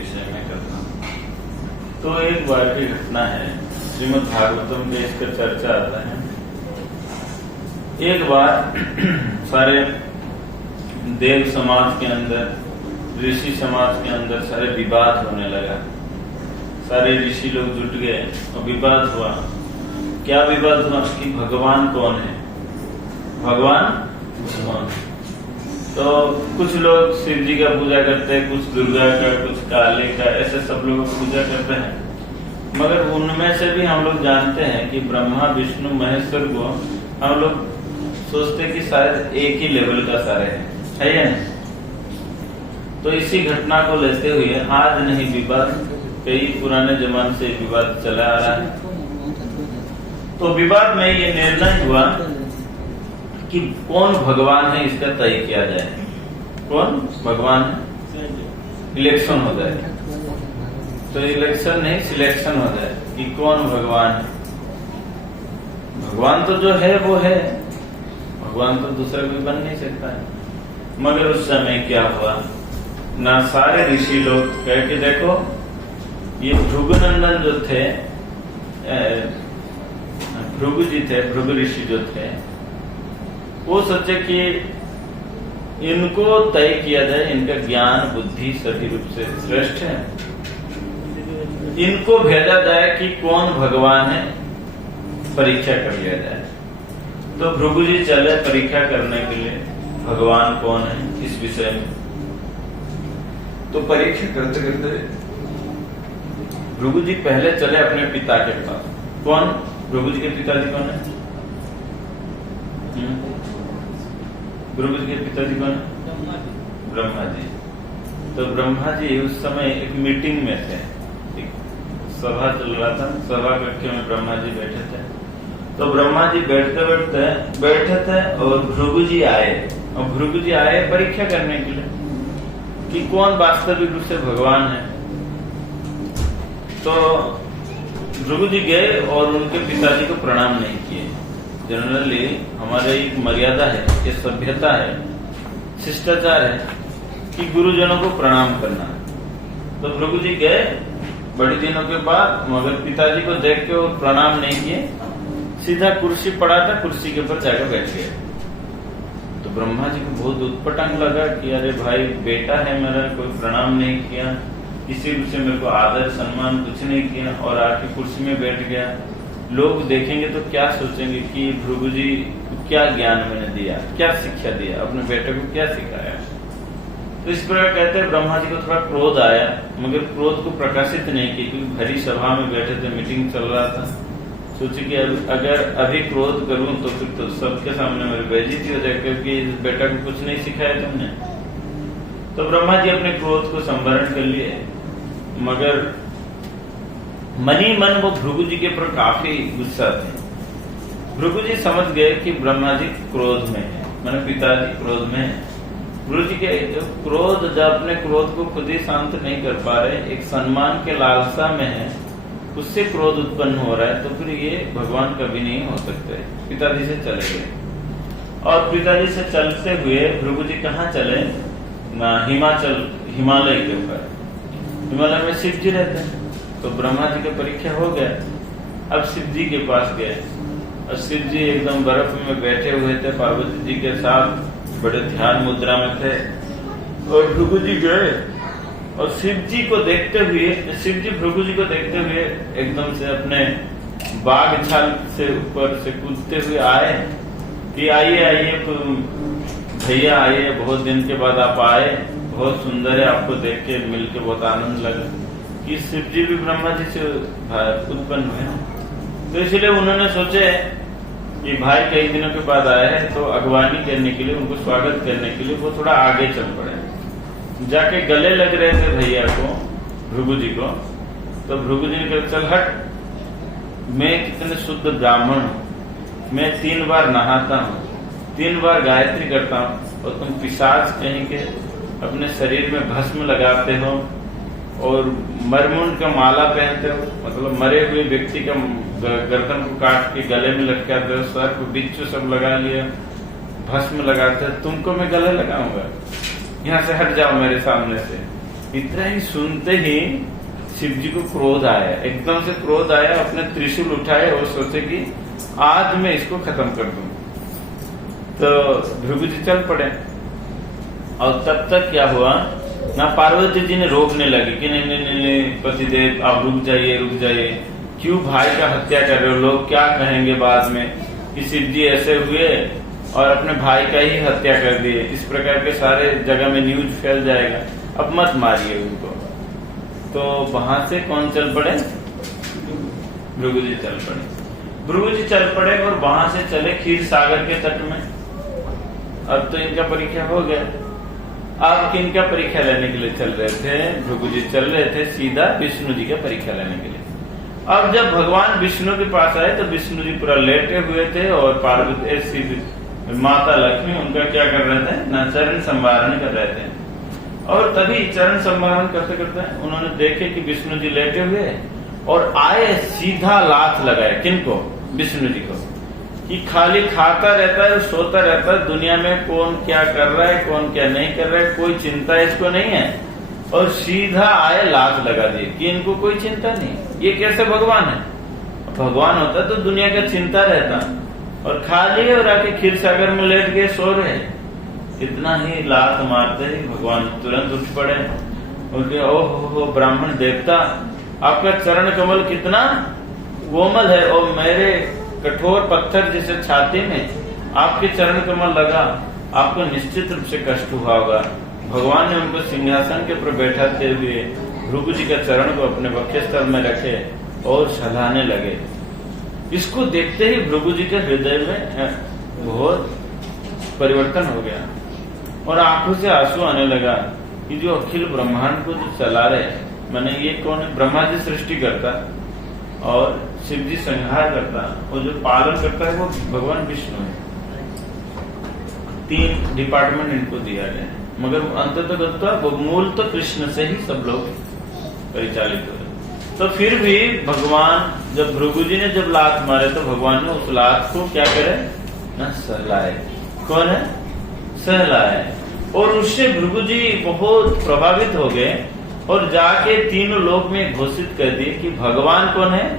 विषय में करता हूँ। तो एक बार की घटना है, श्रीमद् भागवतम में इसका चर्चा आता है। एक बार सारे देव समाज के अंदर, ऋषि समाज के अंदर सारे विवाद होने लगा। सारे ऋषि लोग जुट गए और विवाद हुआ। क्या विवाद हुआ कि भगवान कौन है, भगवान कौन है। तो कुछ लोग शिव जी का पूजा करते हैं, कुछ दुर्गा का, कुछ काली का, ऐसे सब लोग पूजा करते हैं। मगर उनमें से भी हम लोग जानते हैं कि ब्रह्मा विष्णु महेश्वर को हम लोग सोचते हैं कि शायद एक ही लेवल का सारे है या नहीं। तो इसी घटना को लेते हुए आज नहीं विवाद, कई पुराने जमाने से विवाद चला आ रहा है। तो विवाद में ये निर्णय हुआ कि कौन भगवान है इसका तय किया जाए। कौन भगवान है, इलेक्शन हो जाए। तो इलेक्शन नहीं, सिलेक्शन हो जाए कि कौन भगवान है। भगवान तो जो है वो है, भगवान तो दूसरा कोई बन नहीं सकता है। मगर उस समय क्या हुआ ना, सारे ऋषि लोग कह के देखो, ये भृगुनंदन जो थे, भृगु जी थे, भृगु ऋषि जो थे, वो सोचे कि इनको तय किया जाए, इनका ज्ञान बुद्धि सभी रूप से श्रेष्ठ है, इनको भेजा जाए कि कौन भगवान है, परीक्षा कर लिया जाए। तो भृगु जी चले परीक्षा करने के लिए भगवान कौन है इस विषय में। तो परीक्षा करते करते भृगु जी पहले चले अपने पिता के पास। कौन, भृगु जी के पिताजी कौन है? भृगु जी के पिताजी कौन है? ब्रह्मा जी। तो ब्रह्मा जी उस समय एक मीटिंग में थे, एक सभा चल रहा था, सभा कक्ष में ब्रह्मा जी बैठे थे। तो ब्रह्मा जी बैठे थे और भृगु जी आए, और भृगु जी आए परीक्षा करने के लिए कि कौन वास्तविक रूप से भगवान है। तो भृगु जी गए और उनके पिताजी को प्रणाम नहीं किए। जनरली हमारे एक मर्यादा है, ये सभ्यता है, शिष्टाचार है कि गुरुजनों को प्रणाम करना। तो भृगु जी गए बड़े दिनों के बाद, मगर पिताजी को देख के वो प्रणाम नहीं किए, सीधा कुर्सी पड़ा था, कुर्सी के ऊपर जाकर बैठ गए। तो ब्रह्मा जी को बहुत उत्पटांग लगा कि अरे भाई, बेटा है मेरा, कोई प्रणाम नहीं किया, किसी रूप से मेरे को आदर सम्मान कुछ नहीं किया और आके कुर्सी में बैठ गया। लोग देखेंगे तो क्या सोचेंगे कि भृगु जी को क्या ज्ञान मैंने दिया, क्या शिक्षा दिया, अपने बेटे को क्या सिखाया। तो इस प्रकार कहते हैं ब्रह्मा जी को थोड़ा क्रोध आया, मगर क्रोध को प्रकाशित नहीं किया, क्योंकि भरी सभा में बैठे थे, मीटिंग चल रहा था। सोचे कि अगर अभी क्रोध करूं तो फिर तो सबके सामने मेरी बेइज्जती हो जाएगी, क्योंकि इस बेटा को कुछ नहीं सिखाया तुमने। तो ब्रह्मा जी अपने क्रोध को संवरण कर लिए, मगर मनी मन वो भृगु जी के ऊपर काफी गुस्सा थे। भृगु जी समझ गए कि ब्रह्मा जी क्रोध में है, मैंने पिताजी क्रोध में है। भृगु जी के जो क्रोध, जब अपने क्रोध को खुद ही शांत नहीं कर पा रहे, एक सम्मान के लालसा में है, उससे क्रोध उत्पन्न हो रहा है, तो फिर ये भगवान कभी नहीं हो सकते। पिताजी से चले गए और पिताजी से चलते हुए भृगु जी कहाँ चले, हिमालय के ऊपर। हिमालय में शिव जी रहते हैं। तो ब्रह्मा जी का परीक्षा हो गया, अब शिव जी के पास गए और शिव जी एकदम बर्फ में बैठे हुए थे, पार्वती जी के साथ बड़े ध्यान मुद्रा में थे। और भृगु जी गए और शिव जी को देखते हुए, शिव जी भृगु जी को देखते हुए एकदम से अपने बाघ छाल से ऊपर से कूदते हुए आए कि आइए आइए भैया आइए, बहुत दिन के बाद आप आए, बहुत सुंदर है, आपको देख के मिल के बहुत आनंद लगा। कि शिव जी भी ब्रह्मा जी से उत्पन्न हुए। तो इसलिए उन्होंने सोचे कि भाई कई दिनों के बाद आए हैं, तो अगवानी करने के लिए, उनको स्वागत करने के लिए वो थोड़ा आगे चल पड़े। जाके गले लग रहे थे भैया को, भृगु जी को। तो भृगु जी ने कहा, चल हट, मैं कितने शुद्ध ब्राह्मण हूँ, मैं 3 बार नहाता हूँ, 3 बार गायत्री करता हूँ, और तुम पिशाच कहीं के अपने शरीर में भस्म लगाते हो और मरमुंड का माला पहनते हो, मतलब मरे हुए व्यक्ति का गर्दन को काट के गले में लटकाते हो, सर को बिच्छू सब लगा लिया, भस्म लगाते हो, तुमको मैं गले लगाऊंगा, यहाँ से हट जाओ मेरे सामने से। इतना ही सुनते ही शिव जी को क्रोध आया, एकदम से क्रोध आया, अपने त्रिशूल उठाए और सोचे कि आज मैं इसको खत्म कर दूं। तो भृगु जी चल पड़े और तब तक क्या हुआ ना, पार्वती जी ने रोकने लगी कि नहीं नहीं नहीं पतिदेव आप रुक जाइए, क्यों भाई का हत्या कर रहे हो, लोग क्या कहेंगे बाद में कि शिव जी ऐसे हुए और अपने भाई का ही हत्या कर दिए, इस प्रकार के सारे जगह में न्यूज फैल जाएगा, अब मत मारिए उनको। तो वहां से कौन चल पड़े, भृगु जी चल पड़े। भृगु जी चल पड़े और वहां से चले क्षीर सागर के तट में। अब तो इनका परीक्षा हो गया। अब किनका परीक्षा लेने के लिए चल रहे थे, भृगु जी चल रहे थे सीधा विष्णु जी का परीक्षा लेने के लिए। अब जब भगवान विष्णु के पास आए तो विष्णु जी पूरा लेटे हुए थे और पार्वती माता लक्ष्मी उनका क्या कर रहे थे ना, चरण संवारण कर रहे थे। और तभी चरण संवारण करते करते उन्होंने देखे कि विष्णु जी लेटे हुए और आए, सीधा लात लगाए किनको, विष्णु जी को, कि खाली खाता रहता है, सोता रहता है, दुनिया में कौन क्या कर रहा है, कौन क्या नहीं कर रहा है, कोई चिंता इसको नहीं है। और सीधा आए लात लगा दिए कि इनको कोई चिंता नहीं, ये कैसे भगवान है। भगवान होता तो दुनिया का चिंता रहता, और खाली और आके क्षीर सागर में लेट गए, सो रहे। इतना ही लात मारते ही भगवान तुरंत उठ पड़े और ओहो ब्राह्मण देवता, आपका चरण कमल कितना कोमल है और मेरे कठोर पत्थर जैसे छाती में आपके चरण कमल लगा, आपको निश्चित रूप से कष्ट हुआ होगा। भगवान ने उनको सिंहासन के ऊपर बैठाते हुए भृगु जी का चरण को अपने वक्षस्थल में रखे और सहलाने लगे। इसको देखते ही भृगु जी के हृदय में बहुत परिवर्तन हो गया और आंखों से आंसू आने लगा कि जो अखिल ब्रह्मांड को जो चला रहे, माने ये कौन है, ब्रह्मा जी सृष्टि करता और शिव जी संहार करता और जो पालन करता है वो भगवान विष्णु है। 3 डिपार्टमेंट इनको दिया गया है, मगर अंततः वो मूल तो कृष्ण से ही सब लोग परिचालित हो। तो फिर भी भगवान जब भृगु जी ने जब लात मारे तो भगवान ने उस लात को क्या करे ना, सहलाए। कौन है, सहलाए। और उससे भृगु जी बहुत प्रभावित हो गए और जाके 3 लोक में घोषित कर दिए कि भगवान कौन है,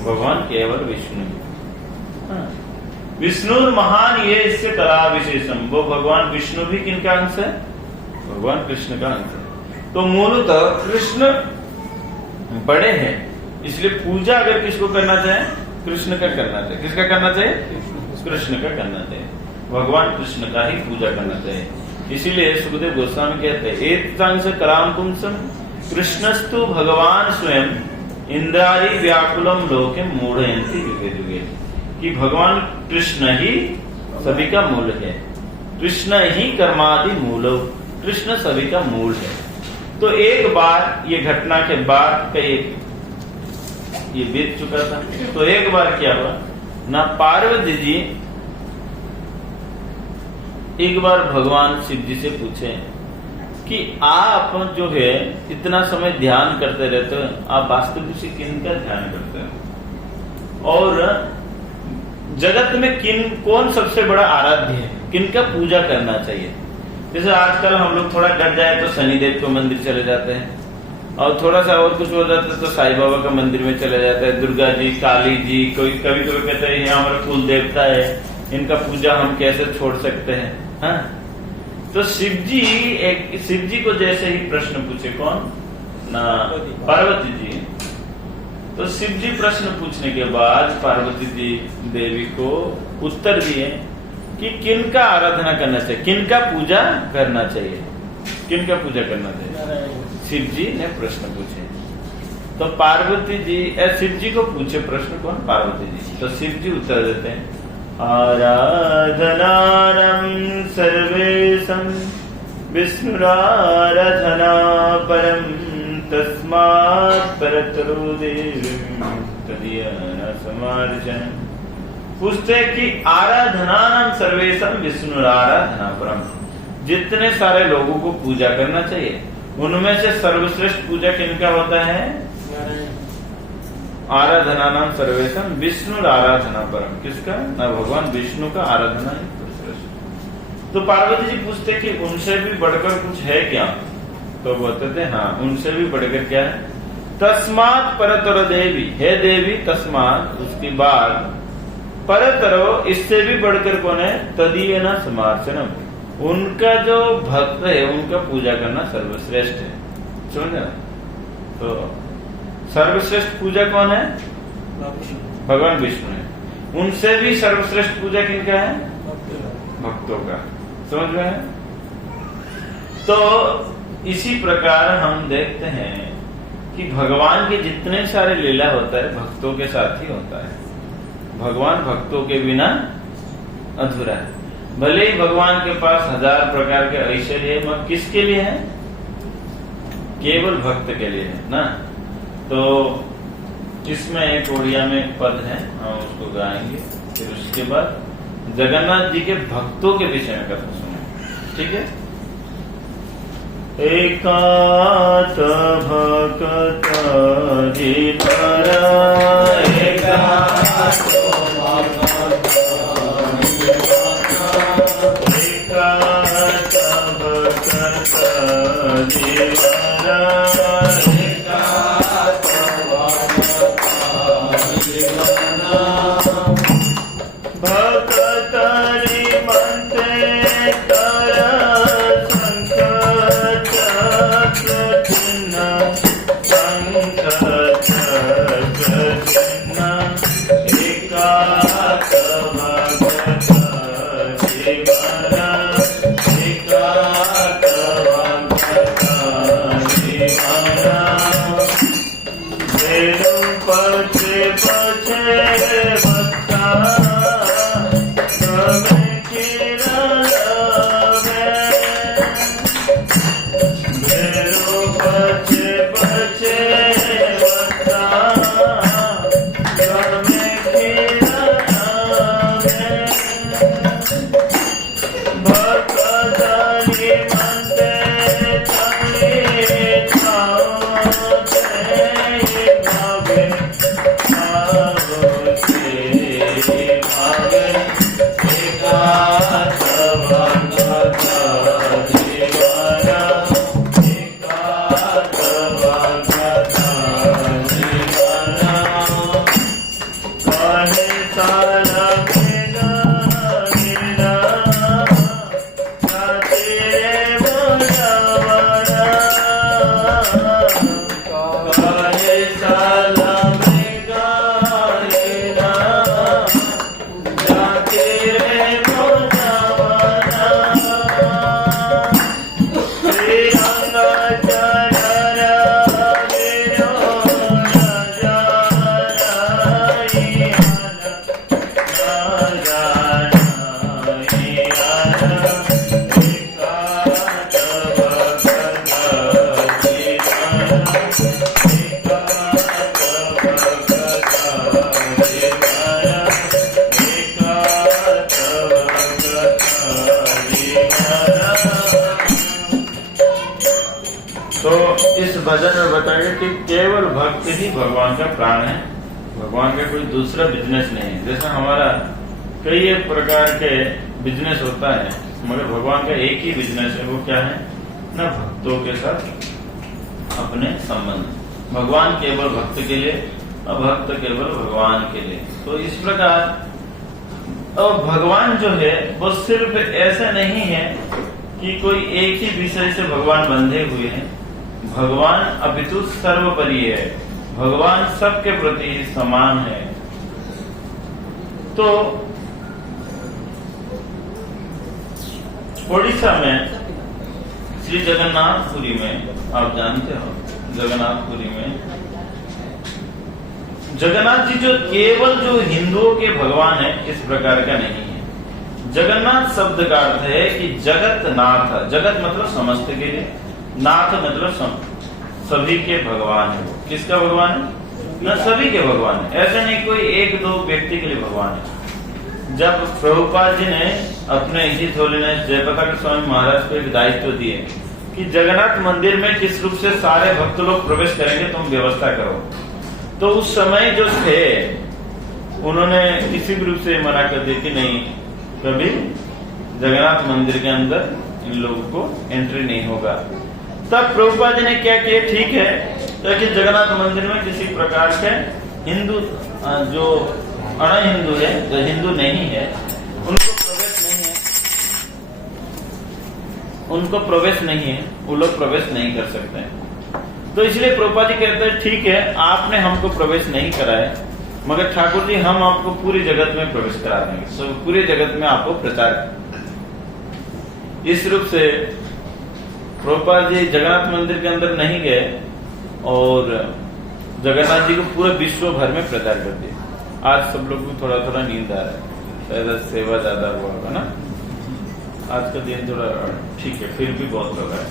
भगवान केवल विष्णु। विष्णु महान ये इससे कला विशेषम, वो भगवान विष्णु भी किनका अंश है, भगवान कृष्ण का अंश है। तो मूलतः कृष्ण बड़े हैं, इसलिए पूजा अगर किसको करना चाहे, कृष्ण का करना चाहिए। किसका करना चाहिए, कृष्ण का करना चाहिए, भगवान कृष्ण का ही पूजा करना चाहिए। इसीलिए सुखदेव गोस्वामी कहते हैं एतांश कराम पुंसम कृष्णस्तु भगवान स्वयं इंद्रारी व्याकुलम लोके मूढ़यन्ति युगे युगे, कि भगवान कृष्ण ही सभी का मूल है, कृष्ण ही कर्मादि मूल, कृष्ण सभी का मूल है। तो एक बार ये घटना के बाद का ये बीत चुका था। तो एक बार क्या हुआ ना, पार्वती जी एक बार भगवान शिव जी से पूछे कि आप जो है इतना समय ध्यान करते रहते हो, आप वास्तविक से किनका ध्यान करते हो और जगत में कौन सबसे बड़ा आराध्य है, किनका पूजा करना चाहिए। जैसे आजकल हम लोग थोड़ा डर जाए तो शनिदेव को मंदिर चले जाते हैं और थोड़ा सा और कुछ हो जाता है तो साईं बाबा का मंदिर में चले जाते हैं, दुर्गा जी, काली जी, कोई कभी कभी कहते हैं यहाँ हमारा कुल देवता है, इनका पूजा हम कैसे छोड़ सकते हैं। हाँ? तो शिव जी को जैसे ही प्रश्न पूछे, कौन ना, पार्वती जी। तो शिव जी प्रश्न पूछने के बाद पार्वती जी देवी को उत्तर दिए कि किनका आराधना करना चाहिए, किनका पूजा करना चाहिए, किनका पूजा करना चाहिए। शिव जी ने प्रश्न पूछे तो पार्वती जी, शिव जी को पूछे प्रश्न कौन, पार्वती जी। तो शिव जी उत्तर देते हैं आराधनारं सर्वेशं विष्णुराराधना परं तस्मात् परतरो देवीं तदीय न समार्जन। पूछते कि आराधनानां सर्वेशं विष्णुराराधना परम, जितने सारे लोगों को पूजा करना चाहिए उनमें से सर्वश्रेष्ठ पूजा किनका होता है, आराधनानां सर्वेशं विष्णुराराधना परम, किसका ना, भगवान विष्णु का आराधना है श्रेष्ठ। तो पार्वती जी पूछते कि उनसे भी बढ़कर कुछ है क्या। तो बोलते थे हाँ उनसे भी बढ़कर क्या है, तस्मात परतर देवी, हे देवी तस्मात उसके बाद, परतरो इससे भी बढ़कर कौन है, तदीय न समार्चनम, उनका जो भक्त है उनका पूजा करना सर्वश्रेष्ठ है। समझे? तो सर्वश्रेष्ठ पूजा कौन है, भगवान विष्णु है। उनसे भी सर्वश्रेष्ठ पूजा किनका है, भक्तों का। समझ रहे हैं? तो इसी प्रकार हम देखते हैं कि भगवान के जितने सारे लीला होता है भक्तों के साथ ही होता है। भगवान भक्तों के बिना अधूरा है। भले ही भगवान के पास 1000 प्रकार के ऐश्वर्य है, मगर किसके लिए है, केवल भक्त के लिए है ना। तो इसमें एक ओडिया में एक पद है, हम उसको गाएंगे, फिर उसके बाद जगन्नाथ जी के भक्तों के विषय में कथा सुने। ठीक है? एकात भक्त जीवरा, एकात भक्त जीवरा, भजन में बताएंगे कि केवल भक्त ही भगवान का प्राण है, भगवान का कोई दूसरा बिजनेस नहीं है। जैसा हमारा कई एक प्रकार के बिजनेस होता है, मगर भगवान का एक ही बिजनेस है, वो क्या है ना, भक्तों के साथ अपने संबंध। भगवान केवल भक्त के लिए और भक्त केवल भगवान के लिए। तो इस प्रकार और भगवान जो है वो सिर्फ ऐसा नहीं है कि कोई एक ही विषय से भगवान बंधे हुए हैं। भगवान अपितु सर्वोपरि है, भगवान सबके प्रति समान है। तो ओडिशा में श्री जगन्नाथपुरी में, आप जानते हो जगन्नाथपुरी में जगन्नाथ जी जो केवल जो हिंदुओं के भगवान है इस प्रकार का नहीं है। जगन्नाथ शब्द का अर्थ है कि जगत नाथ, जगत मतलब समस्त के लिए, नाथ मतलब सभी के भगवान है। वो किसका भगवान है ना, सभी के भगवान है। ऐसा नहीं कोई एक दो व्यक्ति के लिए भगवान है। जब प्रभुपाद जी ने अपने इसी होलिनेस जयप्रकाश स्वामी महाराज को एक दायित्व दिए कि जगन्नाथ मंदिर में किस रूप से सारे भक्त लोग प्रवेश करेंगे, तुम व्यवस्था करो, तो उस समय जो थे उन्होंने किसी भी रूप से मना कर दिया कि नहीं, कभी जगन्नाथ मंदिर के अंदर इन लोगों को एंट्री नहीं होगा। तब प्रभुपाद जी ने क्या किया, ठीक है ताकि जगन्नाथ मंदिर में किसी प्रकार के हिंदू जो अण हिंदू है, जो हिंदू नहीं है, उनको प्रवेश नहीं है, वो लोग प्रवेश नहीं कर सकते हैं। तो इसलिए प्रभुपाद जी कहते हैं ठीक है आपने हमको प्रवेश नहीं कराया, मगर ठाकुर जी हम आपको पूरी जगत में प्रवेश करा देंगे, तो पूरे जगत में आपको प्रचार। इस रूप से प्रभुपाद जी जगन्नाथ मंदिर के अंदर नहीं गए और जगन्नाथ जी को पूरे विश्व भर में प्रचार कर दिया। आज सब लोग को थोड़ा थोड़ा नींद आ रहा है, शायद सेवा ज्यादा हुआ होगा ना, आज का दिन थोड़ा ठीक है, फिर भी बहुत लोग है।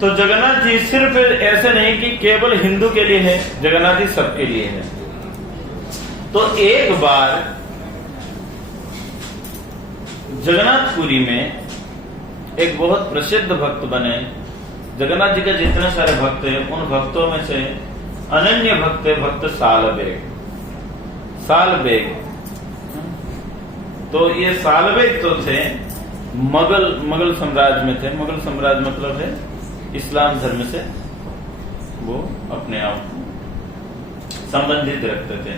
तो जगन्नाथ जी सिर्फ ऐसे नहीं कि केवल हिंदू के लिए है, जगन्नाथ जी सबके लिए है। तो एक बार जगन्नाथपुरी में एक बहुत प्रसिद्ध भक्त बने। जगन्नाथ जी के जितने सारे भक्त हैं उन भक्तों में से अनन्य भक्त है भक्त सालबेग। सालबेग तो ये सालबेग तो थे मुगल साम्राज्य में थे। मुगल साम्राज्य मतलब है इस्लाम धर्म से वो अपने आप संबंधित रखते थे।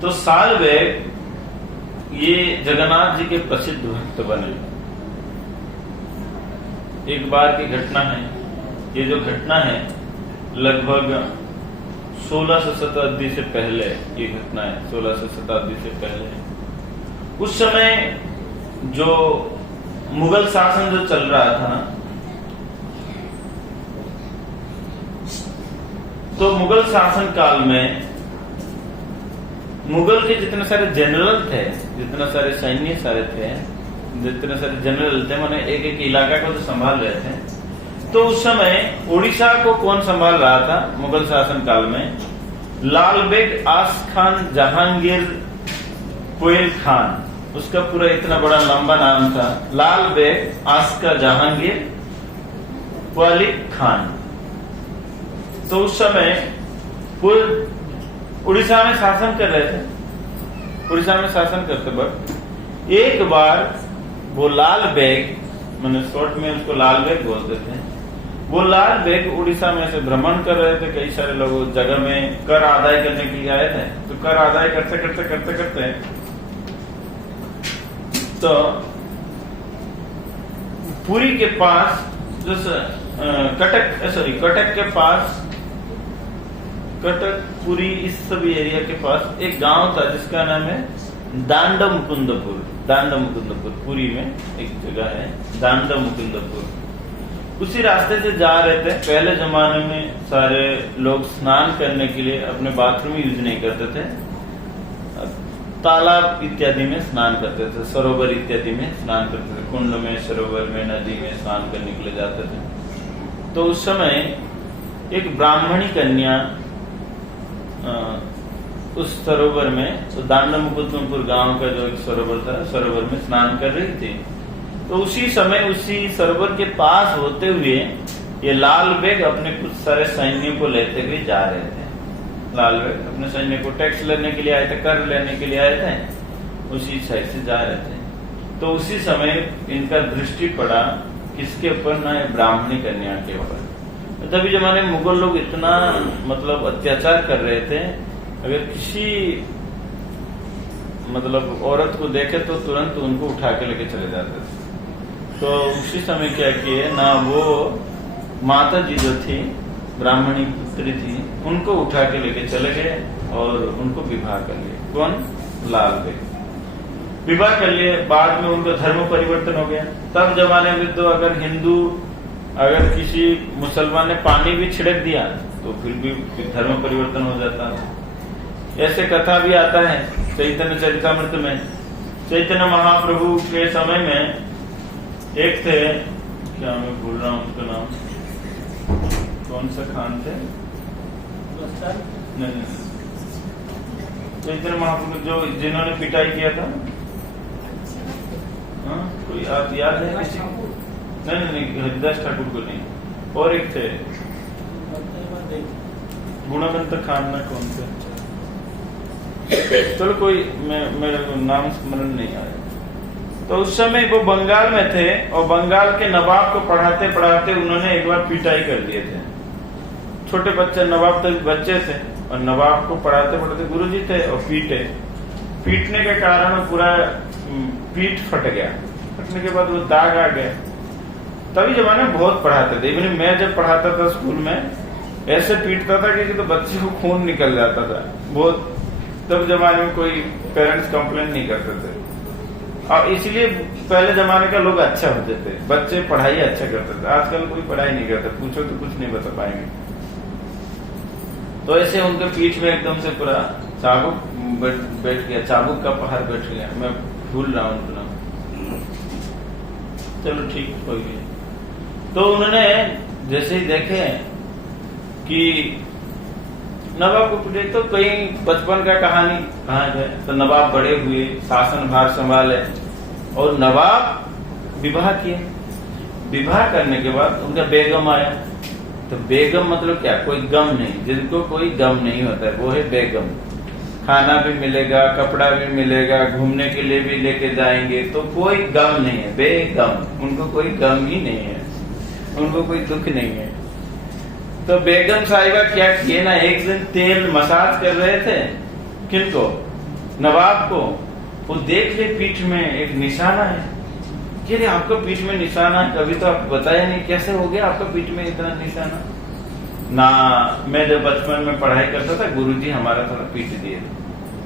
तो सालबेग ये जगन्नाथ जी के प्रसिद्ध भक्त बने। एक बार की घटना है, ये जो घटना है लगभग 1600 शताब्दी से पहले ये घटना है, 1600 शताब्दी से पहले। उस समय जो मुगल शासन जो चल रहा था, तो मुगल शासन काल में मुगल के जितने सारे जनरल थे, जितने सारे सैन्य सारे थे, जितने सारे जनरल थे, माने एक एक इलाका को जो संभाल रहे थे, तो उस समय उड़ीसा को कौन संभाल रहा था मुगल शासन काल में? लाल बेग आस खान जहांगीर कोयल खान, उसका पूरा इतना बड़ा लंबा नाम था, लाल बेग आस्का जहांगीर वालिद खान। तो उस समय पूरे उड़ीसा में शासन कर रहे थे। उड़ीसा में शासन करते वक्त एक बार वो लाल बेग, मैंने शॉर्ट में उसको लाल बेग बोलते थे, वो लाल बेग उड़ीसा में से भ्रमण कर रहे थे। कई सारे लोग उस जगह में कर आदाय करने के लिए आए थे। तो कर आदाय करते करते करते करते तो पुरी के पास जो कटक के पास, कटक पुरी इस सभी एरिया के पास एक गांव था जिसका नाम है दांड मुकुंदपुर। दांड मुकुंदपुर पुरी में एक जगह है दांड मुकुंदपुर। उसी रास्ते से जा रहे थे। पहले जमाने में सारे लोग स्नान करने के लिए अपने बाथरूम यूज नहीं करते थे, तालाब इत्यादि में स्नान करते थे, सरोवर इत्यादि में स्नान करते थे, कुंड में, सरोवर में, नदी में स्नान करने के लिए जाते थे। तो उस समय एक ब्राह्मणी कन्या उस सरोवर में, तो दांड मुकुंदपुर गांव का जो एक सरोवर था, सरोवर में स्नान कर रही थी। तो उसी समय उसी सरोवर के पास होते हुए ये लाल बेग अपने कुछ सारे सैन्यों को लेते हुए जा रहे थे। लाल बेग अपने सैन्य को टैक्स लेने के लिए आए थे, कर लेने के लिए आए थे, उसी साइड से जा रहे थे। तो उसी समय इनका दृष्टि पड़ा किसके ऊपर? ना ब्राह्मणी कन्या के ऊपर। तभी जमाने में मुगल लोग इतना मतलब अत्याचार कर रहे थे, अगर किसी मतलब औरत को देखे तो तुरंत उनको उठा के लेके चले जाते थे। तो उसी समय क्या किए ना, वो माता जी जो थी, ब्राह्मणी पुत्री थी, उनको उठा के लेके चले गए और उनको विवाह कर लिए। कौन? लाल बेग विवाह कर लिए। बाद में उनका धर्म परिवर्तन हो गया। तब जमाने में तो अगर किसी मुसलमान ने पानी भी छिड़क दिया तो फिर भी धर्म परिवर्तन हो जाता है। ऐसे कथा भी आता है चैतन्य चरितामृत में। चैतन्य महाप्रभु के समय में एक थे, क्या मैं भूल रहा हूँ उसका नाम, कौन सा खान थे? नहीं, चैतन्य महाप्रभु जो जिन्होंने पिटाई किया था, कोई आप याद है किसी? नहीं, हरिदास ठाकुर को नहीं, और एक थे गुणवंत खान ना, कौन थे? चलो कोई मेरे नाम स्मरण नहीं आया। तो उस समय वो बंगाल में थे और बंगाल के नवाब को पढ़ाते पढ़ाते उन्होंने एक बार पिटाई कर दिए थे। छोटे बच्चे, नवाब तो बच्चे थे और नवाब को पढ़ाते पढ़ाते गुरुजी थे और पीटने के कारण पूरा पीठ फट गया। फटने के बाद वो दाग आ गया। तभी जमाने में बहुत पढ़ाते थे। इवन मैं जब पढ़ाता था स्कूल में ऐसे पीटता था कि तो बच्चे को खून निकल जाता था बहुत। तब जमाने में कोई पेरेंट्स कंप्लेन नहीं करते थे और इसलिए पहले जमाने का लोग अच्छा होते थे, बच्चे पढ़ाई अच्छा करते थे। आजकल कोई पढ़ाई नहीं करता, पूछो तो कुछ नहीं बता पाएंगे। तो ऐसे उनके पीठ में एकदम से पूरा चाबुक बैठ गया, चाबुक का पहाड़ बैठ गया। मैं भूल रहा हूँ उनका, चलो ठीक हो गया। तो उन्होंने जैसे ही देखे कि नवाब को पिटे, तो कहीं बचपन का कहानी कहाँ गए। तो नवाब बड़े हुए, शासन भार संभाले और नवाब विवाह किए। विवाह करने के बाद उनका बेगम आया। तो बेगम मतलब क्या, कोई गम नहीं, जिनको कोई गम नहीं होता है वो है बेगम। खाना भी मिलेगा, कपड़ा भी मिलेगा, घूमने के लिए भी लेके जाएंगे, तो कोई गम नहीं है, बेगम। उनको कोई गम ही नहीं है, उनको कोई दुख नहीं है। तो बेगम साहिबा क्या किए ना, एक दिन तेल मसाज कर रहे थे किनको, नवाब को। वो देख ले पीठ में एक निशाना है। कि आपको पीठ में निशाना है, कभी तो आप बताया नहीं, कैसे हो गया आपका पीठ में इतना निशाना? ना, मैं जब बचपन में पढ़ाई करता था गुरुजी हमारा थोड़ा पीट दिए।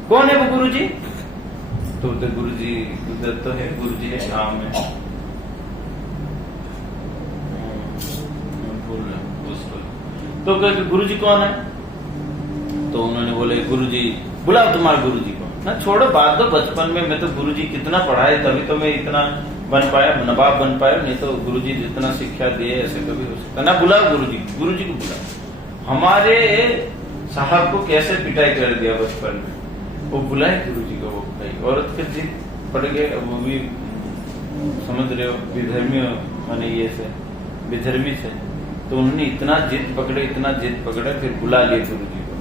कौन है वो गुरुजी? तो गुरुजी उधर तो है, गुरुजी है गाँव में, तो गुरुजी कौन है? तो उन्होंने बोले गुरुजी, बुलाओ तुम्हारे गुरुजी को। ना छोड़ो बात, दो बचपन में मैं तो गुरुजी कितना पढ़ाए तभी तो मैं इतना बन पाया, नवाब बन पाया, नहीं तो गुरुजी जितना शिक्षा दिए ऐसे कभी हो सकता ना। बुलाओ गुरुजी, गुरुजी को बुलाओ। हमारे साहब को कैसे पिटाई कर दिया बचपन में, वो बुलाए गुरुजी को। वो औरत के जिद पड़ गए, वो भी समझ रहे हो विधर्मी, माने ये से विधर्मी से। तो उन्होंने इतना जिद पकड़े, फिर बुला लिए गुरुजी को।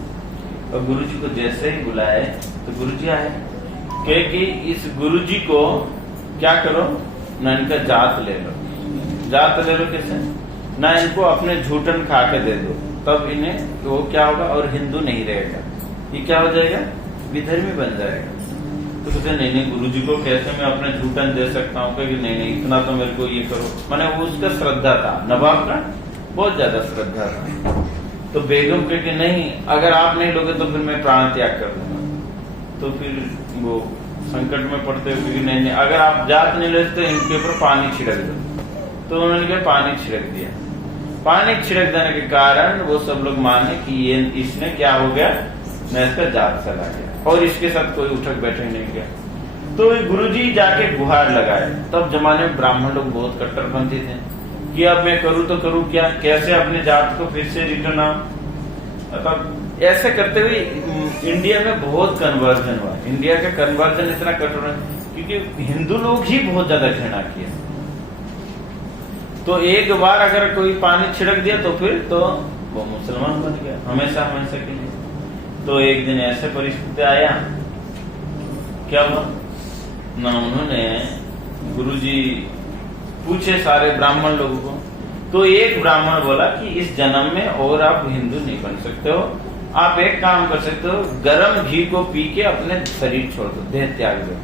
और गुरुजी को जैसे ही बुलाए तो गुरुजी आए, कहे कि इस गुरुजी को क्या करो ना, इनका जात ले लो। जात ले लो कैसे? ना इनको अपने झूठन खा के दे दो, तब इन्हें वो क्या होगा, और हिंदू नहीं रहेगा, ये क्या हो जाएगा, विधर्मी बन जाएगा। तो सोचे नहीं गुरुजी को कैसे मैं अपने झूठन दे सकता हूँ? कि नहीं इतना तो मेरे को ये करो। मैंने वो उसका श्रद्धा था, नवाब का बहुत ज्यादा श्रद्धा था। तो बेगम कहे कि नहीं, अगर आप नहीं लोगे तो फिर मैं प्राण त्याग कर दूंगा। तो फिर वो संकट में पड़ते हुए नहीं, अगर आप जात नहीं लेते तो इनके ऊपर पानी छिड़क दो। तो उन्होंने क्या पानी छिड़क दिया। पानी छिड़क देने के कारण वो सब लोग माने कि ये इसने क्या हो गया, मैं इसका जात चला गया, और इसके साथ कोई उठक बैठक नहीं गया। तो गुरुजी जाके गुहार लगाए। तब जमाने में ब्राह्मण लोग बहुत कट्टरपंथी थे कि अब मैं करूं तो करूं क्या, कैसे अपने जात को फिर से रिटर्न आऊं। तब ऐसे करते हुए इंडिया में बहुत कन्वर्जन हुआ। इंडिया का कन्वर्जन इतना कठोर है क्योंकि हिंदू लोग ही बहुत ज्यादा घृणा किया। तो एक बार अगर कोई पानी छिड़क दिया तो फिर तो वो मुसलमान बन गया हमेशा हमेशा के लिए। तो एक दिन ऐसे परिस्थिति आया, क्या हुआ ना, उन्होंने गुरुजी पूछे सारे ब्राह्मण लोगों को। तो एक ब्राह्मण बोला कि इस जन्म में और आप हिंदू नहीं बन सकते हो, आप एक काम कर सकते हो, गरम घी को पी के अपने शरीर छोड़ दो, देह त्याग दो।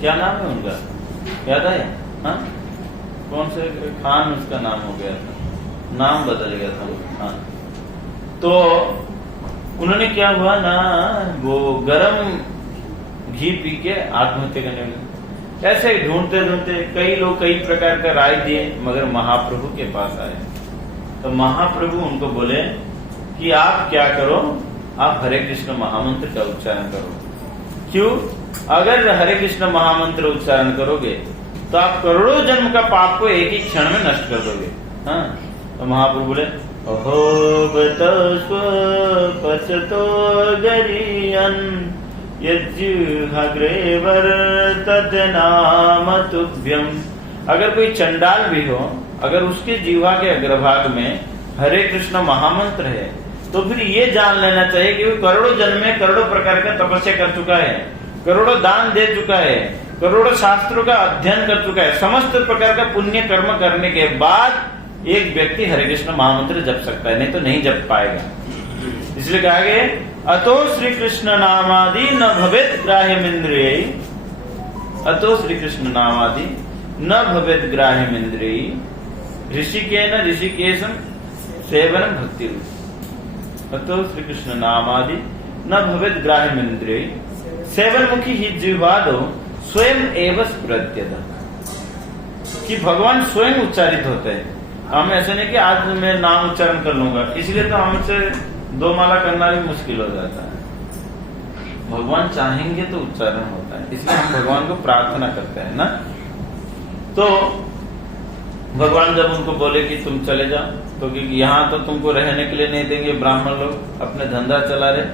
क्या नाम है उनका, याद है? हाँ, कौन से खान उसका नाम हो गया था, नाम बदल गया था खान। तो उन्होंने क्या हुआ ना, वो गरम घी पी के आत्महत्या करने लगे। ऐसे ढूंढते ढूंढते कई लोग कई प्रकार का राय दिए, मगर महाप्रभु के पास आए। तो महाप्रभु उनको बोले कि आप क्या करो, आप हरे कृष्ण महामंत्र का उच्चारण करो। क्यों? अगर हरे कृष्ण महामंत्र उच्चारण करोगे तो आप करोड़ों जन्म का पाप को एक ही क्षण में नष्ट कर दोगे। हाँ, तो महाप्रभु बोले अहो बतस्व पचतो गरियन यज्जुहग्रेवर तद्नाम तुभ्यम। अगर कोई चंडाल भी हो, अगर उसके जीवा के अग्रभाग में हरे कृष्ण महामंत्र है तो फिर ये जान लेना चाहिए कि वो करोड़ों जन्म में करोड़ों प्रकार का तपस्या कर चुका है, करोड़ों दान दे चुका है, करोड़ों शास्त्रों का अध्ययन कर चुका है, समस्त प्रकार का पुण्य कर्म करने के बाद एक व्यक्ति हरे कृष्ण महामंत्र जप सकता है, नहीं तो नहीं जप पाएगा। इसलिए कहा गया अतो श्री कृष्ण नामादि न भवेत ग्राह्यमिंद्रिय, अतो श्री कृष्ण नामादि न भवेत ग्राह्यमिंद्रिय ऋषिकेन ऋषिकेशम सेवनम भक्ति। अतो श्री कृष्ण नामादि न भवेत ग्राह्यमिंद्रिय सेवनमुखी ही जीवादो स्वयं एवं स्फुरत्यत, कि भगवान स्वयं उच्चारित होते हैं। हम ऐसे नहीं कि आज मैं नाम उच्चारण कर लूंगा, इसलिए तो हमसे 2 माला करना भी मुश्किल हो जाता है। भगवान चाहेंगे तो उच्चारण होता है, इसलिए हम भगवान को प्रार्थना करते हैं ना। तो भगवान जब उनको बोले कि तुम चले जाओ, तो क्योंकि यहाँ तो तुमको रहने के लिए नहीं देंगे, ब्राह्मण लोग अपने धंधा चला रहे,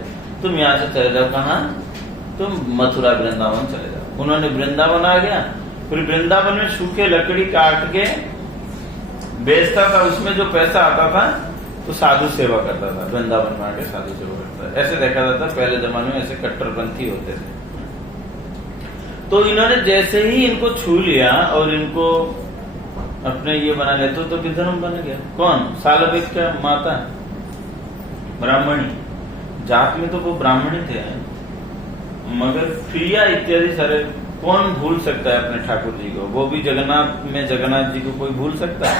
तुम यहाँ से चले जाओ। कहाँ? तुम मथुरा वृंदावन चले जाओ। उन्होंने वृंदावन आ गया, फिर वृंदावन में सूखे लकड़ी काट के बेचता था, उसमें जो पैसा आता था तो साधु सेवा करता था, वृंदावन में आके साधु सेवा करता था। ऐसे देखा जाता, पहले जमाने में ऐसे कट्टरपंथी होते थे। तो इन्होंने जैसे ही इनको छू लिया और इनको अपने ये बना लिया, तो विधर्म बन गया। कौन? सालबेग का माता ब्राह्मणी, जात में तो वो ब्राह्मणी थे, मगर प्रिया इत्यादि सारे कौन भूल सकता है अपने ठाकुर जी को? वो भी जगन्नाथ में जगन्नाथ जी को कोई भूल सकता है?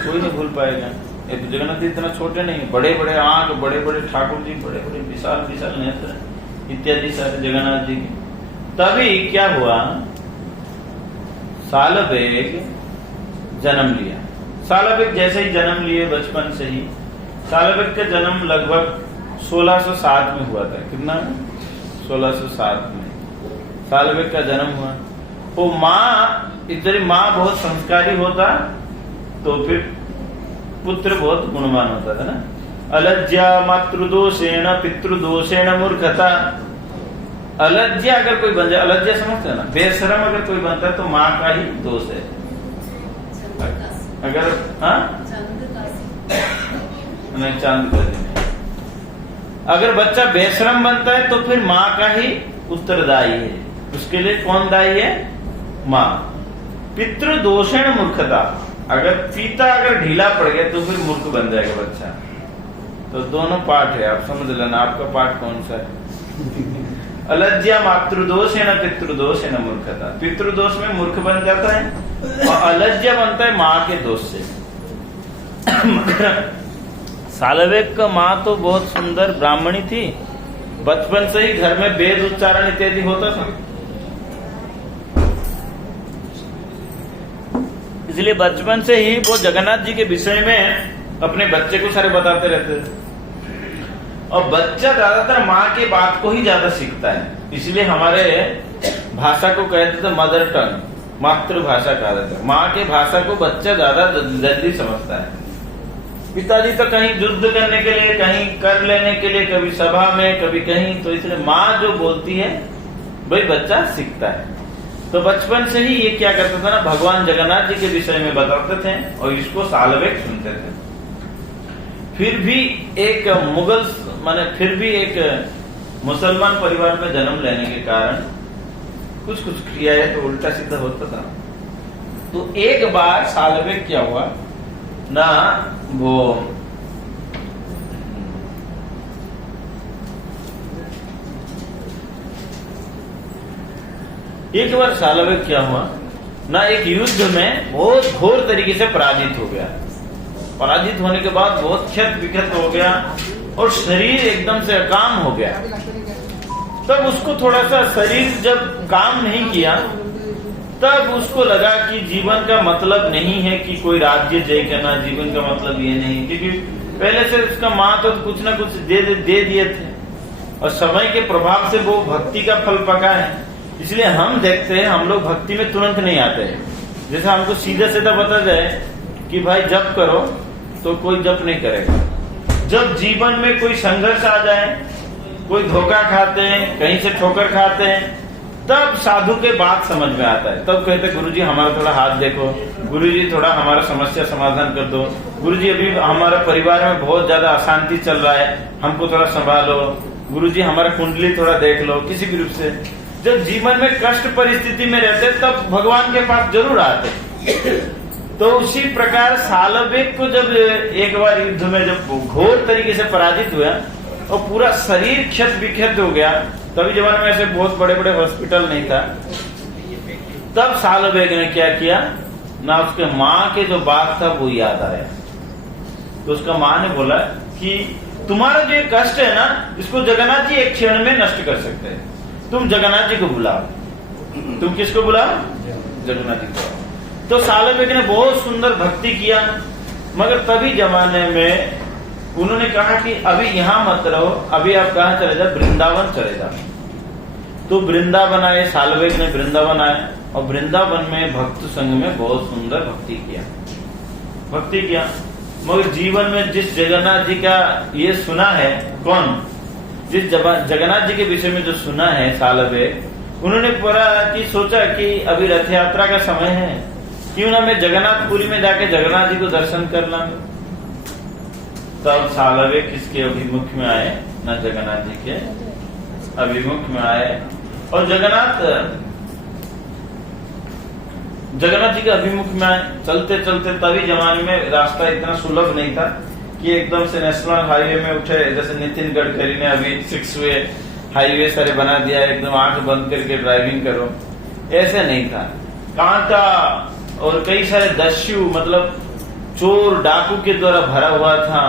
कोई नहीं भूल पाएगा। ये तो जगन्नाथ जी इतना छोटे नहीं, बड़े बड़े आंख, बड़े बड़े ठाकुर जी, बड़े बड़े विशाल विशाल नेत्र इत्यादि सारे जगन्नाथ जी के। तभी क्या हुआ, सालबेग जन्म लिया। सालबेग जैसे ही जन्म लिए बचपन से ही, सालबेग का जन्म लगभग 1607 में हुआ था। कितना? 1607 में सालबेग का जन्म हुआ। वो माँ, इधर माँ बहुत संस्कारी होता तो फिर पुत्र बहुत गुणवान होता था ना। अलज्जा मातृदोषेण पितृदोषेण मूर्खता। अलज्जा अगर कोई बन जाए, अलज्जा समझते है ना, बेशरम अगर कोई बनता है तो माँ का ही दोष है। अगर नहीं, चांद का दिन, अगर बच्चा बेशरम बनता है तो फिर माँ का ही उत्तरदायी है। उसके लिए कौन दायी है? माँ। पितृदोषेण मूर्खता, अगर पिता अगर ढीला पड़ गया तो फिर मूर्ख बन जाएगा बच्चा। तो दोनों पाठ है, आप समझ लेना आपका पाठ कौन सा है। अलज्जा मातृदोषेण पितृदोषेण मूर्खता, पितृदोष में मूर्ख बन जाता है और अलज्जा बनता है माँ के दोष से। सालबेग का माँ तो बहुत सुंदर ब्राह्मणी थी, बचपन से ही घर में वेद उच्चारण इत्यादि होता था, इसलिए बचपन से ही वो जगन्नाथ जी के विषय में अपने बच्चे को सारे बताते रहते थे। और बच्चा ज्यादातर माँ के बात को ही ज्यादा सीखता है, इसलिए हमारे भाषा को कहते थे मदर टंग, मातृभाषा कहा जाता है। माँ के भाषा को बच्चा ज्यादा जल्दी समझता है। पिताजी तो कहीं युद्ध करने के लिए, कहीं कर लेने के लिए, कभी सभा में कभी कहीं, तो इसलिए माँ जो बोलती है वही बच्चा सीखता है। तो बचपन से ही ये क्या करता था ना, भगवान जगन्नाथ जी के विषय में बताते थे और इसको सालबेग सुनते थे। फिर भी एक मुगल माने फिर भी एक मुसलमान परिवार में जन्म लेने के कारण कुछ कुछ क्रियाएं तो उल्टा सीधा होता था। तो एक बार सालबेग क्या हुआ ना, वो एक बार सालबेग क्या हुआ ना, एक युद्ध में बहुत घोर तरीके से पराजित हो गया। पराजित होने के बाद बहुत क्षत विक्षत हो गया और शरीर एकदम से अकाम हो गया। तब उसको थोड़ा सा शरीर जब काम नहीं किया, तब उसको लगा कि जीवन का मतलब नहीं है कि कोई राज्य जय करना, जीवन का मतलब ये नहीं, क्योंकि पहले से उसका माँ तो कुछ ना कुछ दे दिए थे और समय के प्रभाव से वो भक्ति का फल पका है। इसलिए हम देखते हैं, हम लोग भक्ति में तुरंत नहीं आते हैं। जैसे हमको सीधा सीधा बता जाए कि भाई जप करो, तो कोई जप नहीं करेगा। जब जीवन में कोई संघर्ष आ जाए, कोई धोखा खाते हैं, कहीं से ठोकर खाते हैं, तब साधु के बात समझ में आता है। तब कहते गुरुजी हमारा थोड़ा हाथ देखो, गुरुजी थोड़ा हमारा समस्या समाधान कर दो, गुरुजी अभी हमारे परिवार में बहुत ज्यादा अशांति चल रहा है, हमको थोड़ा संभालो, गुरुजी हमारा कुंडली थोड़ा देख लो, किसी भी रूप से। जब जीवन में कष्ट परिस्थिति में रहते तब भगवान के पास जरूर आते। तो उसी प्रकार सालवेग को जब एक बार युद्ध में जब घोर तरीके से पराजित हुआ और पूरा शरीर क्षत विक्षत हो गया, तभी जमाने में ऐसे बहुत बड़े बड़े हॉस्पिटल नहीं था, तब सालवेग ने क्या किया ना, उसके माँ के जो बात था वो याद आया। तो उसका माँ ने बोला कि तुम्हारा जो कष्ट है ना, इसको जगन्नाथ जी एक क्षण में नष्ट कर सकते हैं, तुम जगन्नाथ जी को बुलाओ। तुम किसको बुलाओ? जगन्नाथ जी को। तो सालवेग ने बहुत सुंदर भक्ति किया, मगर तभी जमाने में उन्होंने कहा कि अभी यहाँ मत रहो, अभी आप कहाँ चले जाओ, वृंदावन चले जाओ। तो वृंदावन आए, सालवेग ने वृंदावन आए और वृंदावन में भक्त संघ में बहुत सुंदर भक्ति किया। मगर जीवन में जिस जगन्नाथ जी का ये सुना है, कौन जिस जगन्नाथ जी के विषय में जो सुना है सालवेग, उन्होंने पूरा कि सोचा कि अभी रथ यात्रा का समय है, क्यों ना मैं जगन्नाथपुरी में जाके जगन्नाथ जी को दर्शन कर लाऊं। तब सालवेग किसके अभिमुख में आए ना, जगन्नाथ जी के अभिमुख में आए। और जगन्नाथ जी के अभिमुख में आए, चलते चलते, तभी जमाने में रास्ता इतना सुलभ नहीं था कि एकदम से नेशनल हाईवे में उठे, जैसे नितिन गडकरी ने अभी 6 वे हाईवे सारे बना दिया, एकदम आंख बंद करके ड्राइविंग करो, ऐसे नहीं था। कांटा और कई सारे दस्यु, मतलब चोर डाकू के द्वारा भरा हुआ था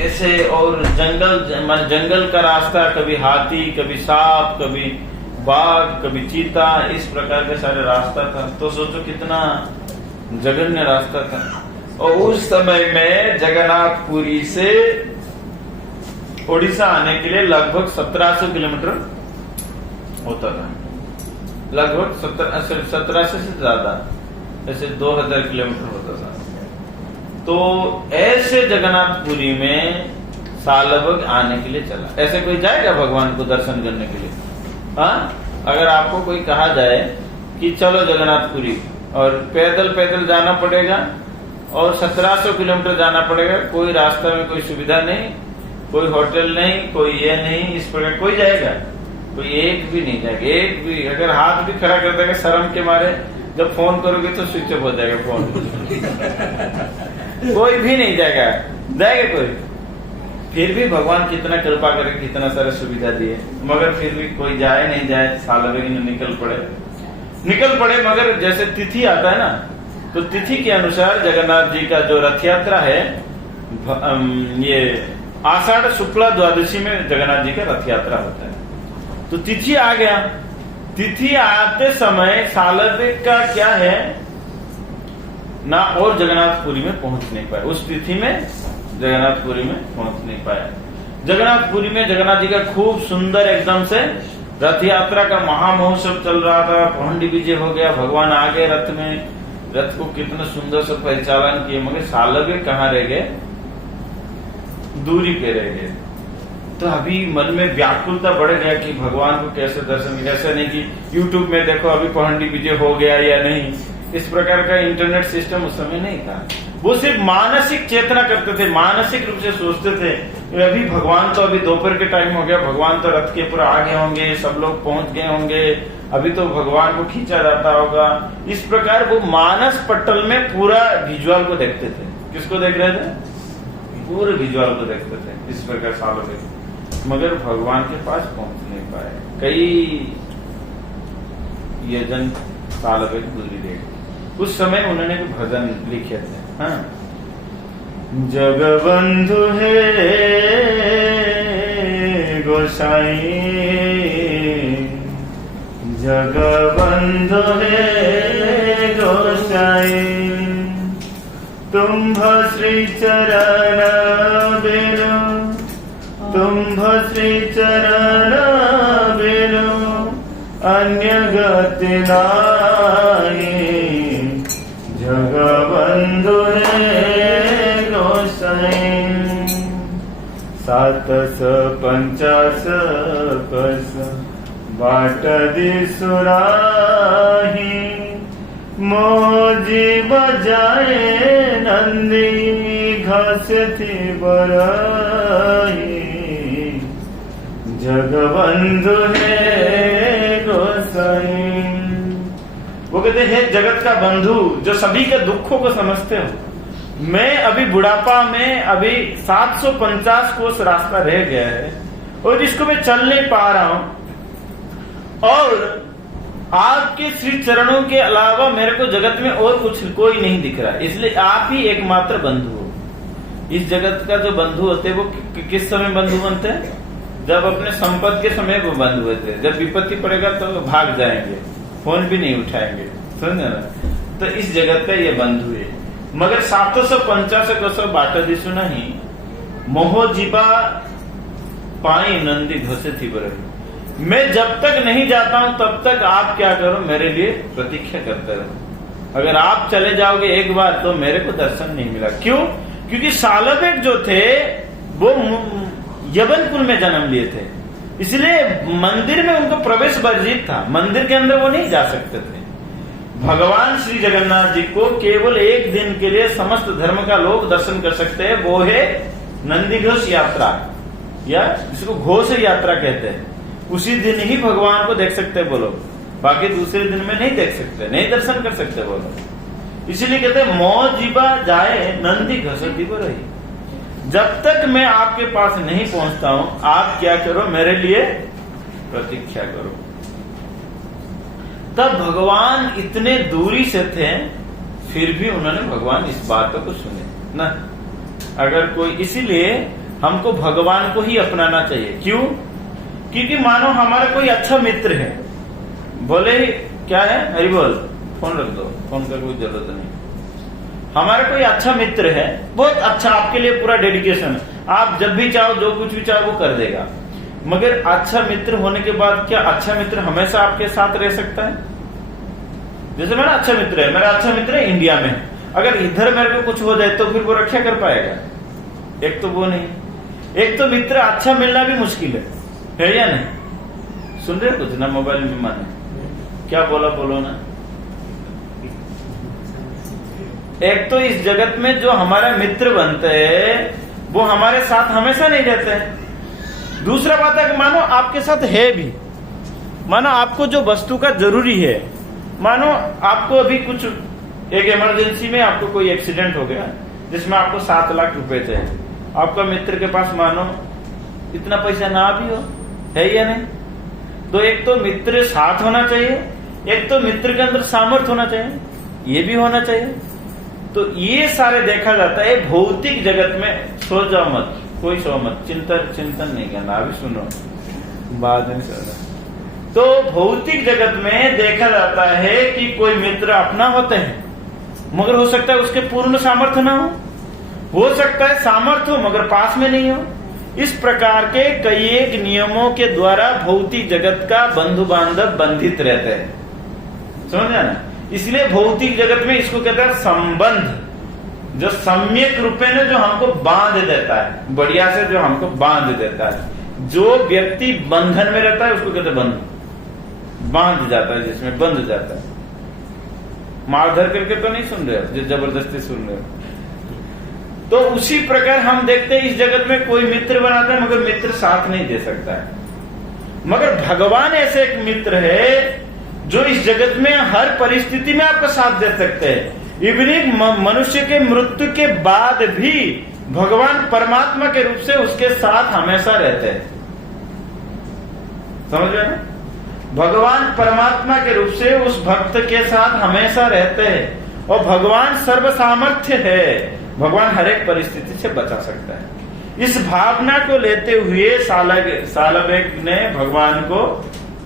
ऐसे, और जंगल का रास्ता, कभी हाथी, कभी सांप, कभी बाघ, कभी चीता, इस प्रकार के सारे रास्ता था। तो सोचो कितना जघन्य रास्ता था। और उस समय में जगन्नाथपुरी से ओडिशा आने के लिए लगभग 1700 किलोमीटर होता था, लगभग 1700 से ज्यादा, ऐसे 2000 किलोमीटर होता था। तो ऐसे जगन्नाथपुरी में सालवेग आने के लिए चला। ऐसे कोई जाएगा भगवान को दर्शन करने के लिए? हाँ, अगर आपको कोई कहा जाए कि चलो जगन्नाथपुरी, और पैदल जाना पड़ेगा और 1700 किलोमीटर जाना पड़ेगा, कोई रास्ता में कोई सुविधा नहीं, कोई होटल नहीं, कोई ये नहीं, इस प्रकार कोई जाएगा? कोई एक भी नहीं जाएगा। एक भी अगर हाथ भी खड़ा कर देगा शर्म के मारे, जब फोन करोगे तो स्विच ऑफ हो जाएगा फोन। कोई भी नहीं जाएगा कोई। फिर भी भगवान कितना कृपा करे, कितना सारा सुविधा दिए, मगर फिर भी कोई जाए नहीं जाए, सालवेग ने निकल पड़े। मगर जैसे तिथि आता है ना, तो तिथि के अनुसार जगन्नाथ जी का जो रथ यात्रा है, ये आषाढ़ शुक्ला द्वादशी में जगन्नाथ जी का रथ यात्रा होता है। तो तिथि आ गया। तिथि आते समय सालवेग का क्या है ना, और जगन्नाथपुरी में पहुंच नहीं पाया। उस तिथि में जगन्नाथपुरी में पहुंच नहीं पाया। जगन्नाथपुरी में जगन्नाथ जी का खूब सुंदर एकदम से रथ यात्रा का महामहोत्सव चल रहा था, पौंडी विजय हो गया, भगवान आ गए रथ में, रथ को कितना सुंदर से परिचालन किए, मगर सालवेग कहाँ रह गए? दूरी पे रह गए। तो अभी मन में व्याकुलता बढ़ गया कि भगवान को कैसे दर्शन, ऐसा नहीं कि यूट्यूब में देखो अभी पौंडी विजय हो गया या नहीं, इस प्रकार का इंटरनेट सिस्टम उस समय नहीं था। वो सिर्फ मानसिक चेतना करते थे, मानसिक रूप से सोचते थे अभी भगवान तो, अभी दोपहर के टाइम हो गया, भगवान तो रथ के पूरा आगे होंगे, सब लोग पहुंच गए होंगे, अभी तो भगवान को खींचा जाता होगा। इस प्रकार वो मानस पटल में पूरा विजुअल को देखते थे। किसको देख रहे थे? पूरे विजुअल को देखते थे। इस प्रकार सालवेग, मगर भगवान के पास पहुंच नहीं पाए। कई यजन सालवेग दूरी रह गए। उस समय उन्होंने भजन लिखे थे, हाँ, जगबंधु है गोसाई, जगबंधु है गोसाई, तुम्भ श्री चरण बिनु, तुम्भ श्री चरण बिनु अन्य गति नाहि, जगबंधु है गोसाई। 7 50 पस बाट दिसुराही, मोजी बजाए नंदी घास थी बराही, जगबंधु है कहते हैं जगत का बंधु जो सभी के दुखों को समझते हो, मैं अभी बुढ़ापा में अभी 750 कोस रास्ता रह गया है और इसको मैं चल नहीं पा रहा हूं, और आपके श्री चरणों के अलावा मेरे को जगत में और कुछ कोई नहीं दिख रहा, इसलिए आप ही एकमात्र बंधु हो। इस जगत का जो बंधु होते हैं वो किस समय बंधु बनते हैं? जब अपने संपत्ति के समय वो बंधु होते हैं, जब विपत्ति पड़ेगा तो भाग जाएंगे, फोन भी नहीं उठाएंगे, समझे ना? तो इस जगत का ये बंधु है। मगर 750 को बाट दिशु नहीं मोह जीवा पाई नंदी घोषे थी बरही। मैं जब तक नहीं जाता हूं तब तक आप क्या करो, मेरे लिए प्रतीक्षा करते रहो। अगर आप चले जाओगे एक बार तो मेरे को दर्शन नहीं मिला। क्यों? क्योंकि सालबेग जो थे वो यवनकुल में जन्म लिए थे, इसलिए मंदिर में उनको प्रवेश वर्जित था, मंदिर के अंदर वो नहीं जा सकते थे। भगवान श्री जगन्नाथ जी को केवल एक दिन के लिए समस्त धर्म का लोग दर्शन कर सकते हैं, वो है नंदी घोष यात्रा, या जिसको घोष यात्रा कहते हैं। उसी दिन ही भगवान को देख सकते हैं वो लोग, बाकी दूसरे दिन में नहीं देख सकते, नहीं दर्शन कर सकते वो लोग। इसीलिए कहते हैं मोह जीवा जाए नंदी घसती वो रही। जब तक मैं आपके पास नहीं पहुंचता हूं, आप क्या करो, मेरे लिए प्रतीक्षा करो। तब भगवान इतने दूरी से थे, फिर भी उन्होंने भगवान इस बात को सुने ना। अगर कोई, इसीलिए हमको भगवान को ही अपनाना चाहिए। क्यों? क्योंकि मानो हमारा कोई अच्छा मित्र है, बोले क्या है, हरि बोल, फोन रख दो, फोन का कोई जरूरत नहीं। हमारा कोई अच्छा मित्र है, बहुत अच्छा, आपके लिए पूरा डेडिकेशन है, आप जब भी चाहो जो कुछ भी चाहो वो कर देगा। मगर अच्छा मित्र होने के बाद क्या अच्छा मित्र हमेशा आपके साथ रह सकता है? जैसे मेरा अच्छा मित्र है, मेरा अच्छा मित्र है इंडिया में, अगर इधर मेरे को कुछ हो जाए तो फिर वो रक्षा कर पाएगा? एक तो वो नहीं, एक तो मित्र अच्छा मिलना भी मुश्किल है या नहीं? सुन रहे कुछ ना, मोबाइल में माने क्या बोला, बोलो ना। एक तो इस जगत में जो हमारा मित्र बनते हैं वो हमारे साथ हमेशा नहीं रहते हैं। दूसरा बात है कि मानो आपके साथ है भी, मानो आपको जो वस्तु का जरूरी है, मानो आपको अभी कुछ एक इमरजेंसी में आपको कोई एक्सीडेंट हो गया जिसमें आपको 7 लाख रुपए थे, आपका मित्र के पास मानो इतना पैसा ना भी हो, है या नहीं? तो एक तो मित्र साथ होना चाहिए, एक तो मित्र के अंदर सामर्थ्य होना चाहिए, ये भी होना चाहिए। तो ये सारे देखा जाता है भौतिक जगत में। सो जाओ मत, कोई सो मत, चिंतन नहीं करना, अभी सुनो, बाद में सुनो। तो भौतिक जगत में देखा जाता है कि कोई मित्र अपना होते हैं, मगर हो सकता है उसके पूर्ण सामर्थ्य ना हो सकता है सामर्थ्य हो मगर पास में नहीं हो। इस प्रकार के कई एक नियमों के द्वारा भौतिक जगत का बंधु बांधव बंधित रहते हैं, समझे ना? इसलिए भौतिक जगत में इसको कहते हैं संबंध, जो सम्यक रूपे ने जो हमको बांध देता है, बढ़िया से जो हमको बांध देता है। जो व्यक्ति बंधन में रहता है उसको कहते हैं बंध, बांध जाता है, जिसमें बंध जाता है। मारधर करके तो नहीं सुन रहे हो, जो जबरदस्ती सुन रहे हो। तो उसी प्रकार हम देखते हैं इस जगत में कोई मित्र बनाता है मगर मित्र साथ नहीं दे सकता है। मगर भगवान ऐसे एक मित्र है जो इस जगत में हर परिस्थिति में आपका साथ दे सकते हैं। इवन एक मनुष्य के मृत्यु के बाद भी भगवान परमात्मा के रूप से उसके साथ हमेशा रहते हैं, समझ रहे ना? भगवान परमात्मा के रूप से उस भक्त के साथ हमेशा रहते हैं, और भगवान सर्व सामर्थ्य है, भगवान हर एक परिस्थिति से बचा सकता है। इस भावना को लेते हुए सालबेग ने भगवान को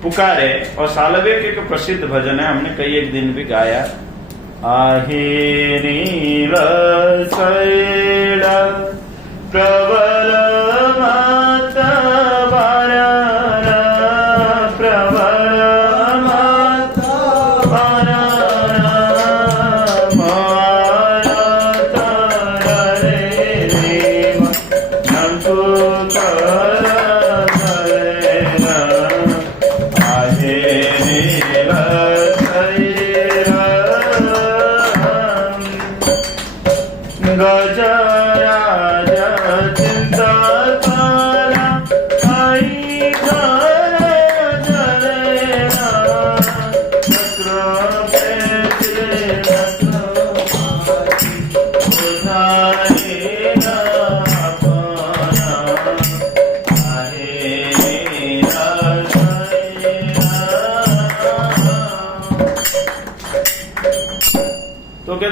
पुकारे, और सालबेग एक प्रसिद्ध भजन है, हमने कई एक दिन भी गाया। आहे नील शैल प्रबल माता वारा, प्रबल माता वारा, माता रे देव नंतु कर करेना। आहे नील गजराज चिंता तारा आई घर जलेना, चक्र पे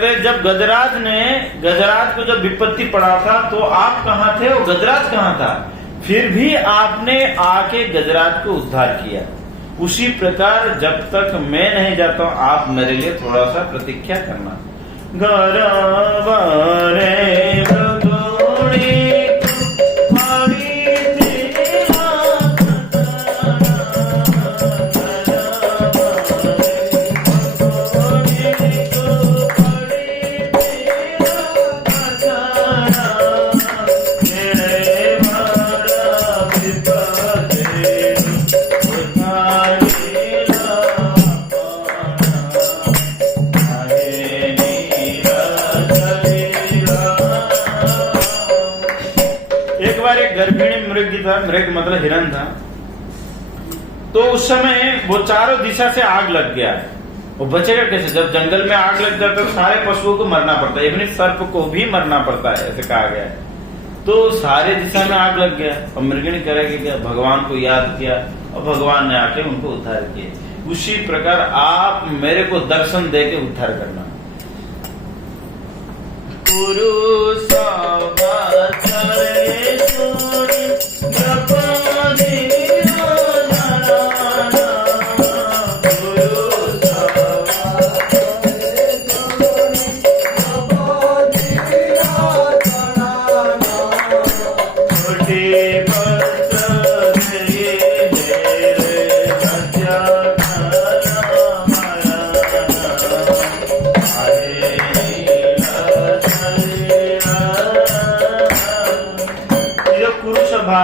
कहते जब गजराज को जब विपत्ति पड़ा था तो आप कहाँ थे और गजराज कहाँ था, फिर भी आपने आके गजराज को उद्धार किया। उसी प्रकार जब तक मैं नहीं जाता हूं आप मेरे लिए थोड़ा सा प्रतीक्षा करना। मृग मतलब हिरण था। तो उस समय वो चारों दिशा से आग लग गया। वो बचेगा कैसे? जब जंगल में आग लग जाता है तो सारे पशुओं को मरना पड़ता है, इवन सर्प को भी मरना पड़ता है, ऐसे कहा गया है। तो सारे दिशा में आग लग गया और मृगिणी करेगी क्या? भगवान को याद किया और भगवान ने आके उनको उद्धार किए। उसी प्रकार आप मेरे को दर्शन दे के उद्धार करना।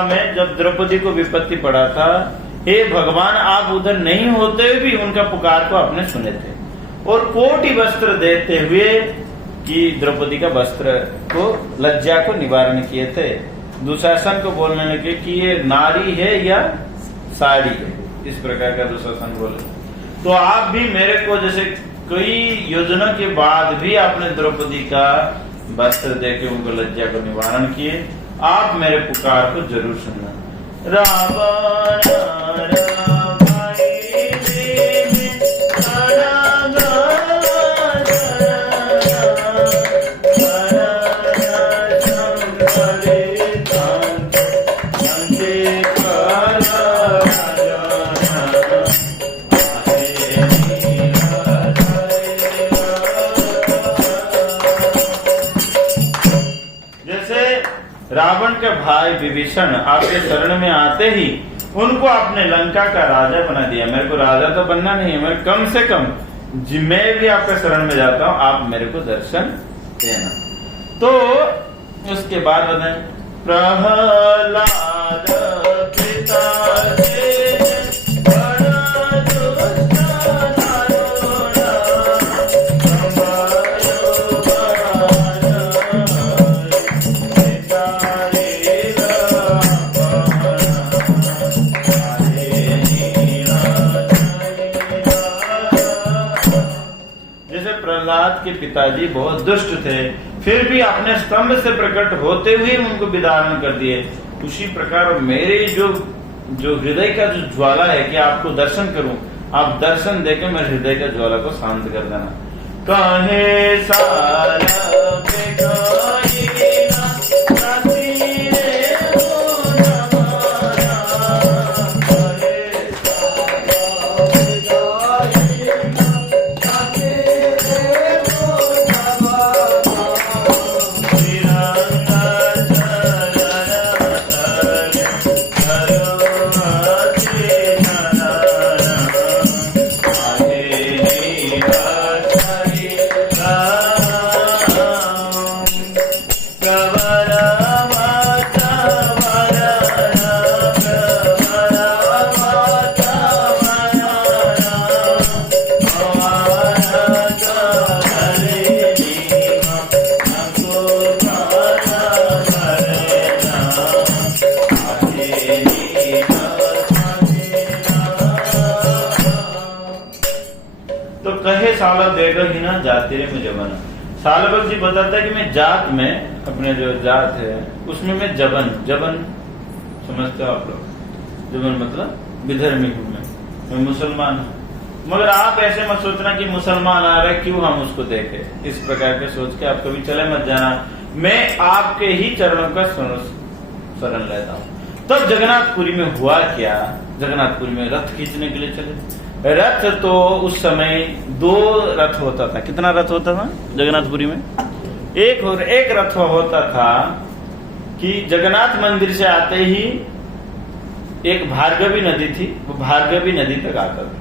में जब द्रौपदी को विपत्ति पड़ा था, हे भगवान आप उधर नहीं होते हुए भी उनका पुकार को आपने सुने थे और कोटि वस्त्र देते हुए कि द्रौपदी का वस्त्र को लज्जा को निवारण किए थे। दुशासन को बोलने लगे कि ये नारी है या साड़ी है, इस प्रकार का दुशासन बोले। तो आप भी मेरे को जैसे कई योजना के बाद भी आपने द्रौपदी का वस्त्र देके उनको लज्जा को निवारण किए। आप मेरे पुकार को जरूर सुनना। रावण के भाई विभीषण आपके शरण में आते ही उनको आपने लंका का राजा बना दिया। मेरे को राजा तो बनना नहीं है, मैं कम से कम मैं भी आपके शरण में जाता हूँ, आप मेरे को दर्शन देना। तो उसके बाद बताएं, प्रहलाद पिता के पिताजी बहुत दुष्ट थे, फिर भी अपने स्तंभ से प्रकट होते हुए उनको विदारण कर दिए। उसी प्रकार मेरे जो हृदय का जो ज्वाला है कि आपको दर्शन करूं, आप दर्शन देकर मेरे हृदय का ज्वाला को शांत कर देना। कहे सारा साला देगा ही ना जाति रे में जबन। सालबक जी बताता है कि मैं जात में, अपने जो जात है उसमें मैं जबन समझते हो आप लोग? जबन मतलब विधर्मी हूँ मैं मुसलमान हूँ। मगर आप ऐसे मत सोचना कि मुसलमान आ रहे क्यों हम उसको देखें, इस प्रकार के सोच के आप कभी चले मत जाना। मैं आपके ही चरणों का शरण लेता हूँ। तब जगन्नाथपुरी में हुआ क्या, जगन्नाथपुरी में रथ खींचने के लिए चले। रथ तो उस समय 2 रथ होता था। कितना रथ होता था जगन्नाथपुरी में? एक रथ होता था कि जगन्नाथ मंदिर से आते ही एक भार्गवी नदी थी, वो भार्गवी नदी तक आता था।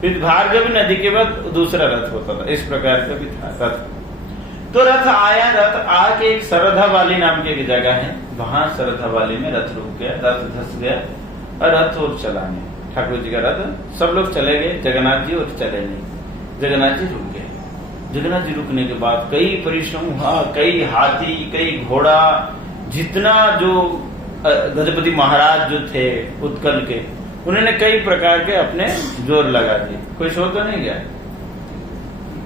फिर भार्गवी नदी के बाद दूसरा रथ होता था। इस प्रकार का भी था रथ। तो रथ आया, रथ आके एक सरधा वाली नाम की एक जगह है, वहां सरधा वाली में रथ रुक गया, रथ धस गया और रथ और चला नहीं। ठाकुर जी का रथ सब लोग चले गए, जगन्नाथ जी और चले नहीं। जगन्नाथ जी रुक गए। जगन्नाथ जी रुकने के बाद कई परिश्रम हुआ, कई हाथी, कई घोड़ा, जितना जो गजपति महाराज जो थे उत्कल के, उन्होंने कई प्रकार के अपने जोर लगा दिए। कोई सो तो नहीं गया,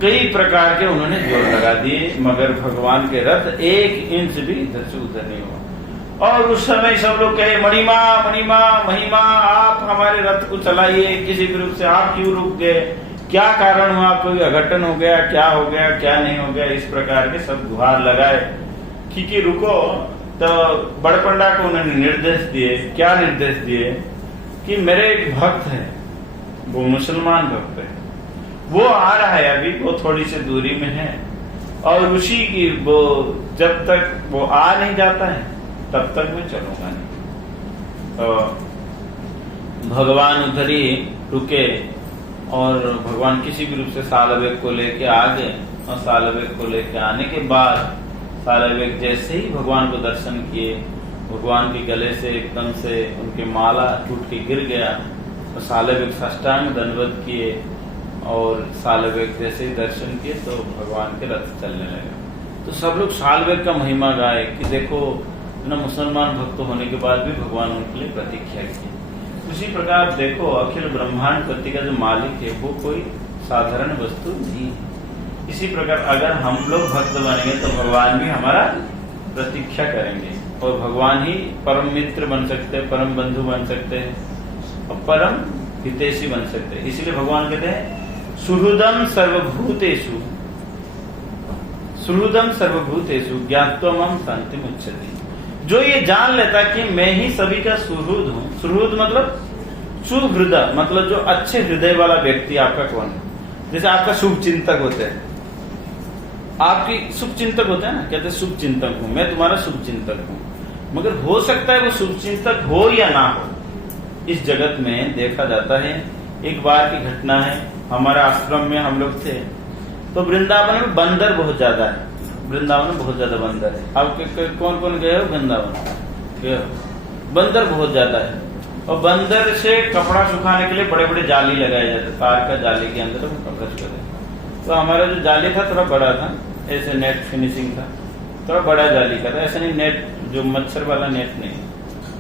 कई प्रकार के उन्होंने जोर लगा दिए, मगर भगवान के रथ 1 इंच भी इधर से उधर नहीं हुआ। और उस समय सब लोग कहे मणिमा मणिमा महिमा, आप हमारे रथ को चलाइए, किसी भी रूप से आप क्यों रुक गए, क्या कारण हुआ, कोई अघटन हो गया, क्या हो गया, क्या नहीं हो गया। इस प्रकार के सब गुहार लगाए कि रुको। तो बड़पंडा को उन्होंने निर्देश दिए। क्या निर्देश दिए कि मेरे एक भक्त है, वो मुसलमान भक्त है, वो आ रहा है, अभी वो थोड़ी सी दूरी में है, और उसी की वो जब तक वो आ नहीं जाता है तब तक मैं चलूंगा नहीं। तो भगवान उधर ही रुके और भगवान किसी भी रूप से सालवेग को लेके आ गए। और सालवेग को लेके आने के बाद सालवेग जैसे ही भगवान को दर्शन किए, भगवान के गले से एकदम से उनके माला टूट के गिर गया और सालवेग साष्टांग दंडवत किए। और सालवेग जैसे ही दर्शन किए तो भगवान के रथ चलने लगे। तो सब लोग सालवेग का महिमा गाए कि देखो ना, मुसलमान भक्त होने के बाद भी भगवान उनके लिए प्रतीक्षा की। उसी प्रकार देखो, अखिल ब्रह्मांड पति का जो मालिक है वो कोई साधारण वस्तु नहीं है। इसी प्रकार अगर हम लोग भक्त बनेंगे तो भगवान भी हमारा प्रतीक्षा करेंगे और भगवान ही परम मित्र बन सकते हैं, परम बंधु बन सकते हैं और परम हितैषी बन सकते हैं। इसीलिए भगवान कहते हैं सुहृदम सर्वभूतेषु, सुहृदम सर्वभूतेषु ज्ञात्वमं शांतिम उच्यते। जो ये जान लेता कि मैं ही सभी का सुहृद हूँ। सुहृद मतलब सुहृदय, मतलब जो अच्छे हृदय वाला व्यक्ति आपका कौन है। जैसे आपका शुभ चिंतक होते हैं, आपकी शुभ चिंतक होते हैं ना, कहते हैं शुभ चिंतक हूं मैं, तुम्हारा शुभ चिंतक हूं। मगर हो सकता है वो शुभ चिंतक हो या ना हो, इस जगत में देखा जाता है। एक बार की घटना है, हमारा आश्रम में हम लोग थे, तो वृंदावन में बंदर बहुत ज्यादा है। वृंदावन में बहुत ज्यादा बंदर है। अब कौन कौन गए हो वृंदावन? बंदर बहुत ज्यादा है। और बंदर से कपड़ा सुखाने के लिए बड़े बड़े जाली लगाए जाते, तार का जाली के अंदर वो कपड़ा सुखाते। तो हमारा जो जाली था थोड़ा बड़ा था, ऐसे नेट फिनिशिंग था, थोड़ा बड़ा जाली का था, ऐसा नहीं नेट जो मच्छर वाला नेट नहीं,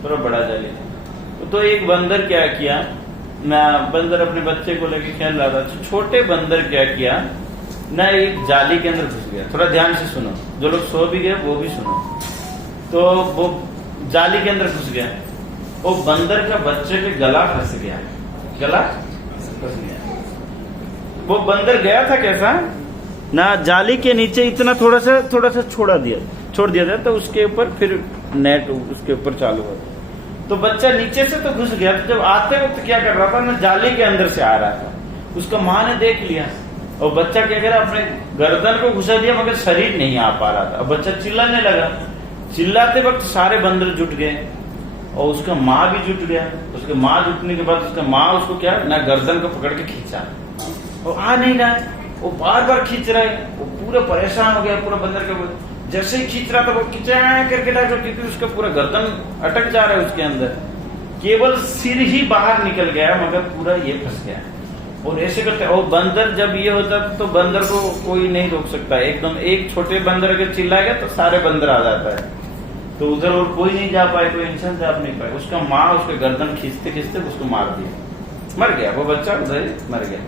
थोड़ा बड़ा जाली था। तो एक बंदर क्या किया ना, बंदर अपने बच्चे को लेके खेल रहा था। तो छोटे बंदर क्या किया ना, एक जाली के अंदर घुस गया। थोड़ा ध्यान से सुनो, जो लोग सो भी गए वो भी सुनो। तो वो जाली के अंदर घुस गया, वो बंदर का बच्चे के गला फंस गया, गला फंस गया। वो बंदर गया था कैसा ना, जाली के नीचे इतना थोड़ा सा छोड़ दिया था, तो उसके ऊपर फिर नेट उसके ऊपर चालू हुआ। तो बच्चा नीचे से तो घुस गया। तो जब आते वक्त क्या कर रहा था ना, जाली के अंदर से आ रहा था, उसका माँ ने देख लिया और बच्चा क्या कर रहा, अपने गर्दन को घुसा दिया मगर शरीर नहीं आ पा रहा था। और बच्चा चिल्लाने लगा। चिल्लाते वक्त सारे बंदर जुट गए और उसका माँ भी जुट गया। उसके माँ जुटने के बाद उसका माँ उसको क्या ना, गर्दन को पकड़ के खींचा, वो आ नहीं रहा है, वो बार बार खींच रहा है। वो पूरा परेशान हो गया, पूरा बंदर के जैसे ही खींच रहा था वो खींचा करके डाल, क्योंकि उसका पूरा गर्दन अटक जा रहा है उसके अंदर। केवल सिर ही बाहर निकल गया मगर पूरा ये फंस गया। और ऐसे करते, और बंदर जब ये होता तो बंदर को कोई नहीं रोक सकता। एकदम एक छोटे बंदर अगर चिल्लाएगा तो सारे बंदर आ जाता है। तो उधर और कोई नहीं जा पाए, कोई इंसान जा नहीं पाए। उसका माँ उसके गर्दन खींचते खींचते उसको मार दिया, मर गया वो बच्चा, उधर ही मर गया।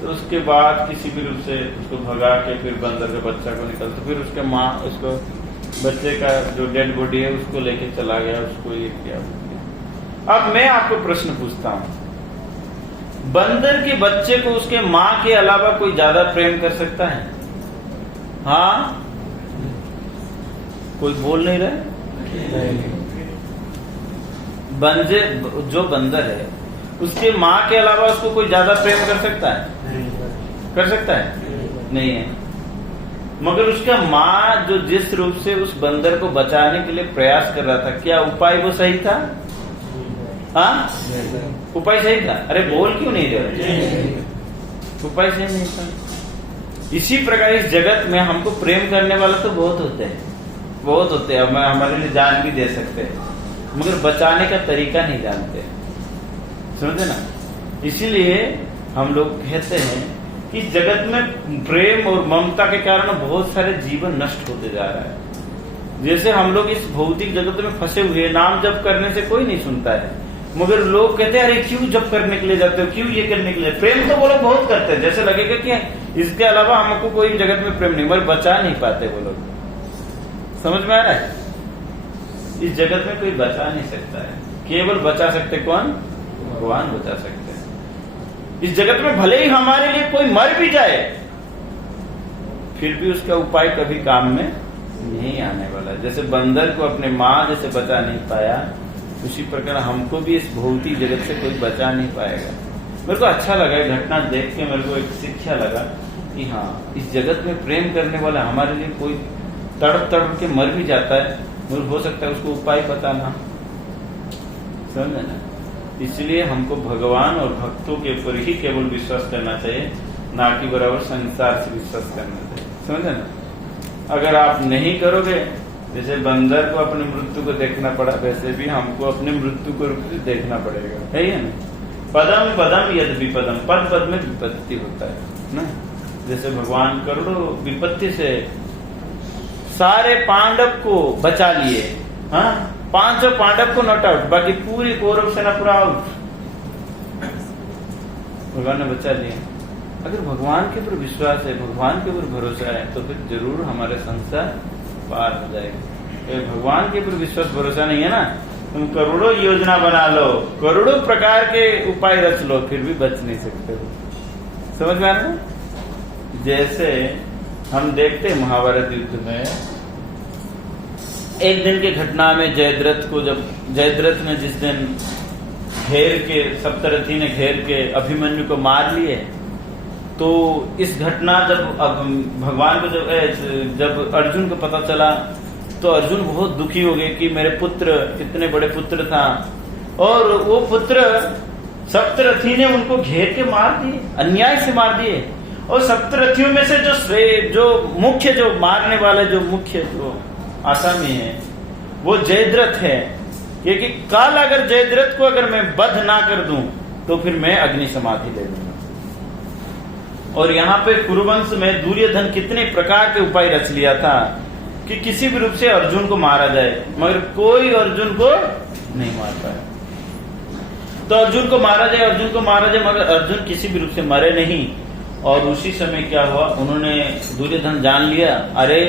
तो उसके बाद किसी भी रूप से उसको भगा के फिर बंदर के बच्चा को निकलते, फिर उसके माँ उसको बच्चे का जो डेड बॉडी है उसको लेके चला गया, उसको ये किया। अब मैं आपको प्रश्न पूछता हूँ, बंदर के बच्चे को उसके माँ के अलावा कोई ज्यादा प्रेम कर सकता है? हाँ, कोई बोल नहीं रहा। जो बंदर है उसके माँ के अलावा उसको कोई ज्यादा प्रेम कर सकता है? कर सकता है? नहीं है। मगर उसका माँ जो जिस रूप से उस बंदर को बचाने के लिए प्रयास कर रहा था, क्या उपाय वो सही था? हाँ, उपाय सही था। अरे बोल क्यों नहीं रहे? उपाय सही नहीं था। इसी प्रकार इस जगत में हमको प्रेम करने वाले तो बहुत होते हैं, बहुत होते हैं, हमारे लिए जान भी दे सकते हैं, मगर बचाने का तरीका नहीं जानते। समझे ना? इसीलिए हम लोग कहते हैं कि जगत में प्रेम और ममता के कारण बहुत सारे जीवन नष्ट होते जा रहा है। जैसे हम लोग इस भौतिक जगत में फंसे हुए, नाम जप करने से कोई नहीं सुनता है, मगर लोग कहते हैं अरे क्यों जप करने के लिए जाते हो, क्यों ये करने के लिए? प्रेम तो वो लोग बहुत करते हैं, जैसे लगेगा कि इसके अलावा हमको कोई जगत में प्रेम नहीं, मगर बचा नहीं पाते वो लोग। समझ में आ रहा है? इस जगत में कोई बचा नहीं सकता है, केवल बचा सकते कौन? भगवान बचा सकते हैं। इस जगत में भले ही हमारे लिए कोई मर भी जाए, फिर भी उसका उपाय कभी काम में नहीं आने वाला। जैसे बंदर को अपने माँ जैसे बचा नहीं पाया, उसी प्रकार हमको भी इस भौतिक जगत से कोई बचा नहीं पाएगा। मेरे को अच्छा लगा ये घटना देख के, मेरे को एक शिक्षा लगा कि हाँ, इस जगत में प्रेम करने वाला हमारे लिए कोई तड़प तड़प के मर भी जाता है, मगर हो सकता है उसको उपाय पता ना। समझे ना? इसलिए हमको भगवान और भक्तों के ऊपर ही केवल विश्वास करना चाहिए, ना कि बराबर संसार से विश्वास करना चाहिए। समझे ना? अगर आप नहीं करोगे, जैसे बंदर को अपनी मृत्यु को देखना पड़ा, वैसे भी हमको अपनी मृत्यु को देखना पड़ेगा, है ही ना? पदम पदम यद विपदम, पद पद में विपत्ति होता है ना। जैसे भगवान करोड़ों विपत्ति से सारे पांडव को बचा लिए, हाँ, 500 पांडव को नॉट आउट, बाकी पूरी कौरव सेना पूरा आउट, भगवान ने बचा लिया। अगर भगवान के ऊपर विश्वास है, भगवान के ऊपर भरोसा है, तो फिर जरूर हमारे संसार पार हो जाएगा। भगवान के ऊपर विश्वास भरोसा नहीं है ना, तुम करोड़ों योजना बना लो, करोड़ों प्रकार के उपाय रच लो, फिर भी बच नहीं सकते हो। समझ में आ रहा है? जैसे हम देखते हैं महाभारत युद्ध में, एक दिन की घटना में जयद्रथ को, जब जयद्रथ ने जिस दिन घेर के, सप्तरथी ने घेर के अभिमन्यु को मार लिए, तो इस घटना जब भगवान को जब अर्जुन को पता चला, तो अर्जुन बहुत दुखी हो गए कि मेरे पुत्र, कितने बड़े पुत्र था, और वो पुत्र सप्तरथी ने उनको घेर के मार दिए, अन्याय से मार दिए। और सप्तरथियों में से जो मुख्य, जो मारने वाले, जो मुख्य जो आसामी है, वो जयद्रथ है। क्योंकि कल अगर जयद्रथ को अगर मैं वध ना कर दूं, तो फिर मैं अग्नि समाधि ले लूंगा। और यहाँ पे कुरुवंश में दुर्योधन कितने प्रकार के उपाय रच लिया था कि किसी भी रूप से अर्जुन को मारा जाए, मगर कोई अर्जुन को नहीं मार पाया। तो अर्जुन को मारा जाए, मगर अर्जुन किसी भी रूप से मरे नहीं। और उसी समय क्या हुआ, उन्होंने, दुर्योधन जान लिया, अरे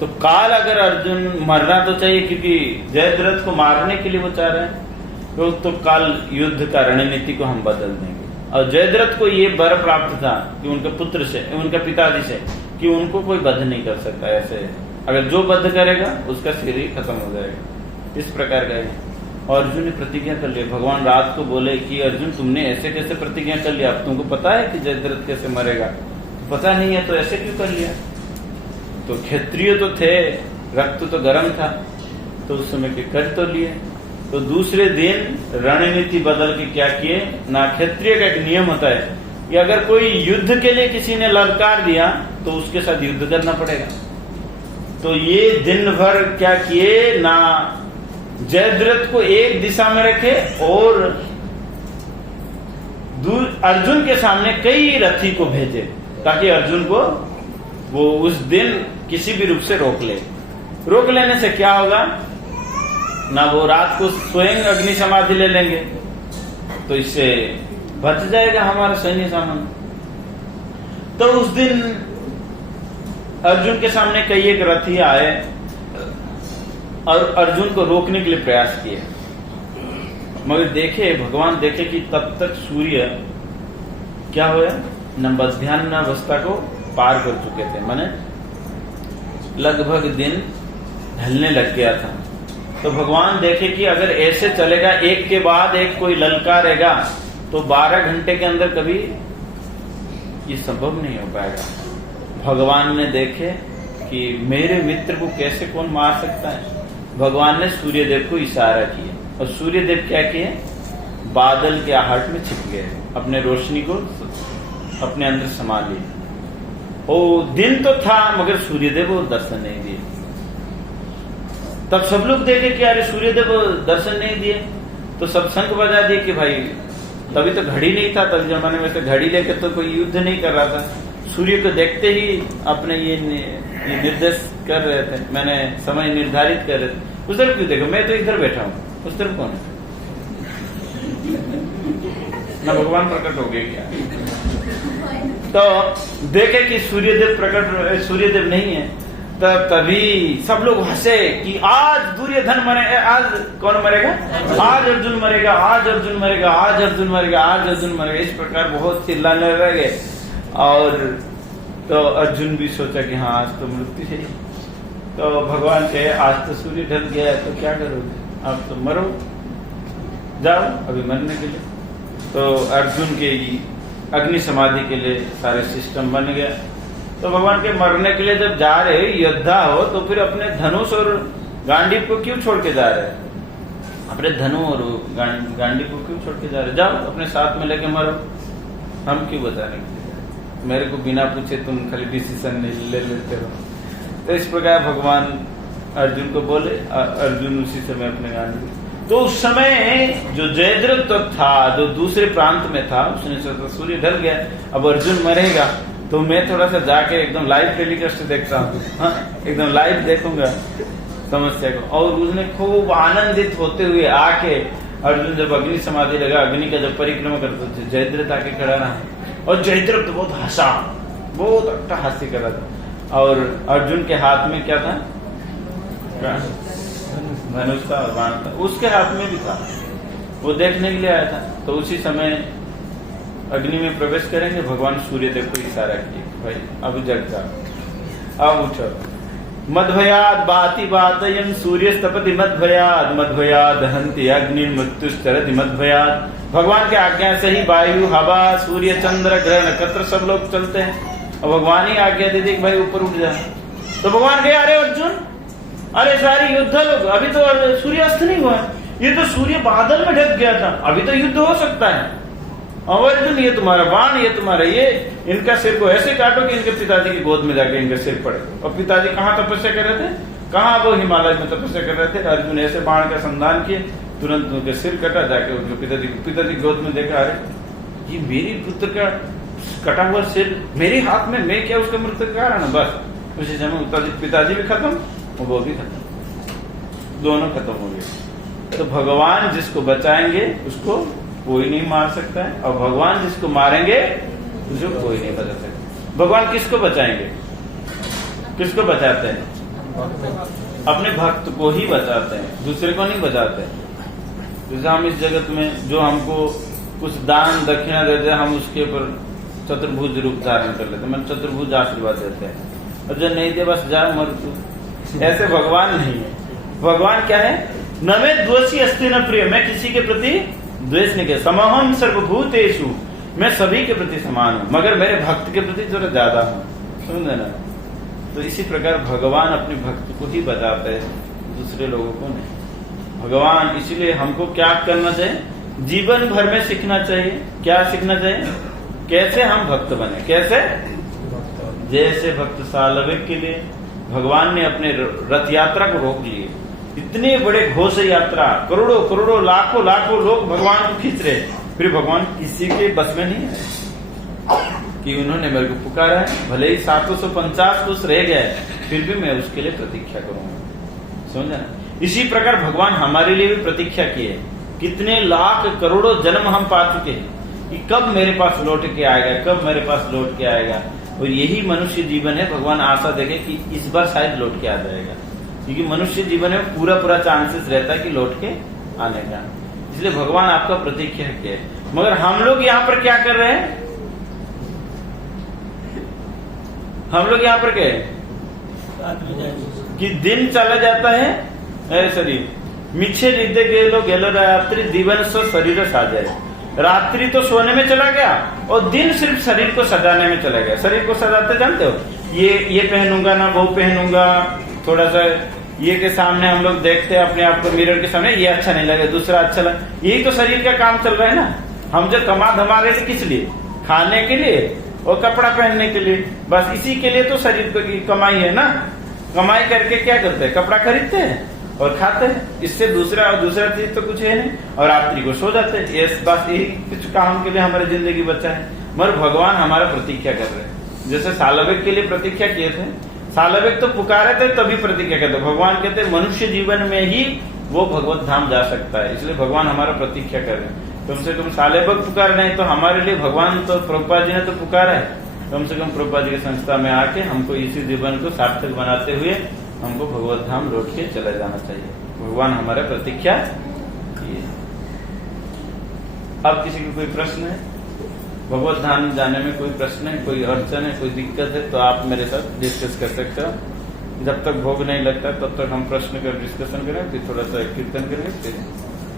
तो काल अगर अर्जुन मरना तो चाहिए, क्योंकि जयद्रथ को मारने के लिए वो चाह रहे हैं, तो काल युद्ध का रणनीति को हम बदल देंगे। और जयद्रथ को ये वर प्राप्त था कि उनके पुत्र से, उनके पिताजी से, कि उनको कोई बध नहीं कर सकता। ऐसे अगर जो बध करेगा उसका सिर ही खत्म हो जाएगा। इस प्रकार का है। और अर्जुन ने प्रतिज्ञा कर लिया। भगवान रात को बोले कि अर्जुन तुमने ऐसे कैसे प्रतिज्ञा कर लिया, अब तुमको पता है कि जयद्रथ कैसे मरेगा? पता नहीं है तो ऐसे क्यों कर लिया? तो क्षत्रिय तो थे, रक्त तो गर्म था, तो उस समय के कर तो लिए। तो दूसरे दिन रणनीति बदल के क्या किए ना, क्षत्रिय का एक नियम होता है कि अगर कोई युद्ध के लिए किसी ने ललकार दिया तो उसके साथ युद्ध करना पड़ेगा। तो ये दिन भर क्या किए ना, जयद्रथ को एक दिशा में रखे और अर्जुन के सामने कई रथी को भेजे, ताकि अर्जुन को वो उस दिन किसी भी रूप से रोक ले। रोक लेने से क्या होगा ना, वो रात को स्वयं अग्नि समाधि ले लेंगे, तो इससे बच जाएगा हमारा सैन्य सामान। तो उस दिन अर्जुन के सामने कई एक रथी आए और अर्जुन को रोकने के लिए प्रयास किए। मगर देखे भगवान देखे कि तब तक सूर्य क्या हुआ न मध्याह्न अवस्था को पार कर चुके थे, माने लगभग दिन ढलने लग गया था। तो भगवान देखे कि अगर ऐसे चलेगा एक के बाद एक कोई ललकारेगा तो 12 घंटे के अंदर कभी ये संभव नहीं हो पाएगा। भगवान ने देखे कि मेरे मित्र को कैसे कौन मार सकता है। भगवान ने सूर्यदेव को इशारा किया और सूर्यदेव क्या किए, बादल के आहट में छिप गए, अपने रोशनी को अपने अंदर समा लिए। ओ दिन तो था मगर सूर्यदेव को दर्शन नहीं दिए। तब सब लोग देखे कि अरे सूर्यदेव को दर्शन नहीं दिए, तो सब शंख बजा दिए कि भाई तभी तो घड़ी नहीं था, तभी जमाने में तो घड़ी लेकर तो कोई युद्ध नहीं कर रहा था। सूर्य को देखते ही अपने ये निर्देश कर रहे थे, मैंने समय निर्धारित कर रहे थे। उस तरफ क्यों देखो, मैं तो इधर बैठा हूँ, उस तरफ कौन है? ना भगवान प्रकट हो गए क्या? तो देखे कि सूर्यदेव नहीं है, तब तभी सब लोग हंसे कि आज दुर्योधन मरेगा, आज कौन मरेगा, आज अर्जुन मरेगा, आज अर्जुन मरेगा, आज अर्जुन मरेगा, आज अर्जुन मरेगा। इस प्रकार बहुत चिल्लाने लगे। और तो अर्जुन भी सोचा कि हाँ आज तो मृत्यु है। तो भगवान कहे आज तो सूर्य ढल गया है तो क्या करोगे, अब तो मरो, जाओ अभी मरने के लिए। तो अर्जुन के अग्नि समाधि के लिए सारे सिस्टम बन गया। तो भगवान के मरने के लिए जब जा रहे योद्धा हो तो फिर अपने धनुष और गांडीव को क्यों छोड़ के जा रहे हैं? अपने धनु और गांडीव को क्यों छोड़ के जा रहे? जाओ अपने साथ में लेके मरो, हम क्यों बताने के लिए? मेरे को बिना पूछे तुम खाली डिसीजन ले लेते हो। तो इस प्रकार भगवान अर्जुन को बोले, अर्जुन उसी समय अपने गांडीव। तो उस समय जो जयद्रथ था, जो दूसरे प्रांत में था, उसने सोचा सूर्य ढल गया, अब अर्जुन मरेगा तो मैं थोड़ा सा जाके एकदम लाइव टेलीकास्ट देखता हूँ, एकदम लाइव देखूंगा समस्या को। और उसने खूब आनंदित होते हुए आके अर्जुन जब अग्नि समाधि लगा, अग्नि का जब परिक्रमा करते थे, जयद्रथ आके खड़ा रहा और जयद्रथ बहुत हंसा, बहुत अट्टहास्य कर रहा था। और अर्जुन के हाथ में क्या था? धनुष था और बाण था, उसके हाथ में भी था। वो देखने के लिए आया था। तो उसी समय अग्नि में प्रवेश करेंगे, भगवान सूर्यदेव को इशारा किए, भाई अब जग जा, अब उठो। मध्वयाद बाति बातयन सूर्यस्तपति मध्वयाद, मध्वयाद हंति अग्नि मृत्युश्चरति मध्वयाद। भगवान के आज्ञा से ही वायु, हवा, सूर्य, चंद्र, ग्रह, नक्षत्र सब लोग चलते हैं। और भगवान ही आज्ञा दे दी कि भाई ऊपर उठ जा। तो भगवान कहे अरे अर्जुन, अरे सारी योद्धा लोग, अभी तो सूर्यास्त नहीं हुआ, ये तो सूर्य बादल में ढक गया था, अभी तो युद्ध हो सकता है। और अर्जुन ये तुम्हारा बाण, ये तुम्हारा ये, इनका सिर को ऐसे काटो कि इनके पिताजी की गोद में जाके इनका सिर पड़े। और पिताजी कहाँ तपस्या कर रहे थे? कहाँ? वो हिमालय में तपस्या कर रहे थे। अर्जुन ऐसे बाण का संधान किए, तुरंत उनके सिर कटा, जाके उनके पिताजी गोद में देखा, अरे ये मेरी पुत्र का कटा हुआ सिर मेरे हाथ में, मैं क्या उसका मृत्यु का कारण? बस उसी समय पिताजी भी खत्म और वो भी खत्म, दोनों खत्म हो गए। तो भगवान जिसको बचाएंगे उसको कोई नहीं मार सकता है, और भगवान जिसको मारेंगे उसको कोई नहीं बचा सकता। भगवान किसको बचाएंगे? किसको बचाते हैं? अपने भक्त को ही बचाते हैं, दूसरे को नहीं बचाते। जैसे हम इस जगत में जो हमको कुछ दान दक्षिणा देते हैं, हम उसके ऊपर चतुर्भुज रूप धारण कर लेते हैं, मतलब चतुर्भुज आशीर्वाद देते हैं। और जो नहीं दे बस जा मर तू, ऐसे भगवान नहीं है। भगवान क्या है? न मैं द्वेषी अस्ति न प्रिय, मैं किसी के प्रति द्वेष नहीं किया। समहम सर्वभूतेषु, मैं सभी के प्रति समान हूँ, मगर मेरे भक्त के प्रति जरा ज्यादा हूँ, समझे ना? तो इसी प्रकार भगवान अपने भक्त को ही बताते हैं, दूसरे लोगों को नहीं। भगवान इसलिए हमको क्या करना चाहिए? जीवन भर में सीखना चाहिए। क्या सीखना चाहिए? कैसे हम भक्त बने। कैसे? जैसे भक्त सालविक के लिए भगवान ने अपने रथ यात्रा को रोक लिए, इतने बड़े घोष यात्रा, करोड़ों करोड़ों लाखों लाखों लोग भगवान को खींच रहे, फिर भगवान किसी के बस में नहीं है कि उन्होंने मेरे को पुकारा है, भले ही 750 कुछ रह गए, फिर भी मैं उसके लिए प्रतीक्षा करूंगा। समझे ना? इसी प्रकार भगवान हमारे लिए भी प्रतीक्षा किए। कितने लाख करोड़ों जन्म हम पा चुके हैं कि कब मेरे पास लौट के आएगा, कब मेरे पास लौट के आएगा। और यही मनुष्य जीवन है। भगवान आशा देखे कि इस बार शायद लौट के आ जाएगा, क्योंकि मनुष्य जीवन में पूरा चांसेस रहता है कि लौट के आने का। इसलिए भगवान आपका प्रतीक्षा किया है। मगर हम लोग यहाँ पर क्या कर रहे हैं? हम लोग यहाँ पर क्या है कि दिन चला जाता है, सॉरी मिच्छे निद्दे गेलो गेलो रात्रि दिवस शरीर साजाए। रात्रि तो सोने में चला गया और दिन सिर्फ शरीर को सजाने में चला गया। शरीर को सजाते जानते हो, ये पहनूंगा ना वो पहनूंगा, थोड़ा सा ये के सामने हम लोग देखते हैं अपने आप को मिरर के सामने, ये अच्छा नहीं लगे, दूसरा अच्छा लगे। यही तो शरीर का काम चल रहा है ना। हम जो कमा धमा रहे थे किस लिए? खाने के लिए और कपड़ा पहनने के लिए, बस इसी के लिए तो शरीर की कमाई है ना। कमाई करके क्या करते हैं? कपड़ा खरीदते हैं और खाते हैं, इससे दूसरा चीज तो कुछ है नहीं। और रात्रि को सो जाते हैं। ये बस यही कुछ काम के लिए हमारी जिंदगी बचा है। मगर भगवान हमारा प्रतीक्षा कर रहे हैं। जैसे सालवेग के लिए प्रतीक्षा किए थे, सालवेग तो पुकारे थे तभी प्रतीक्षा करते। भगवान कहते मनुष्य जीवन में ही वो भगवत धाम जा सकता है, इसलिए भगवान हमारा प्रतीक्षा कर रहे हैं। कम से कम सालवेग पुकार नहीं तो हमारे लिए भगवान तो प्रभुपाद जी ने तो पुकारा है। कम से कम प्रभुपाद जी की संस्था में आके हमको इसी जीवन को सार्थक बनाते हुए हमको भगवत धाम लौट के चला जाना चाहिए। भगवान हमारा प्रतीक्षा किए। अब किसी को कोई प्रश्न है? भगवत धाम जाने में कोई प्रश्न है, कोई अड़चन है, कोई दिक्कत है तो आप मेरे साथ डिस्कस कर सकते हो। जब तक भोग नहीं लगता तब तक हम प्रश्न कर डिस्कशन करें, फिर थोड़ा सा कीर्तन करेंगे, फिर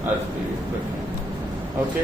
आज के लिए प्रश्न। ओके।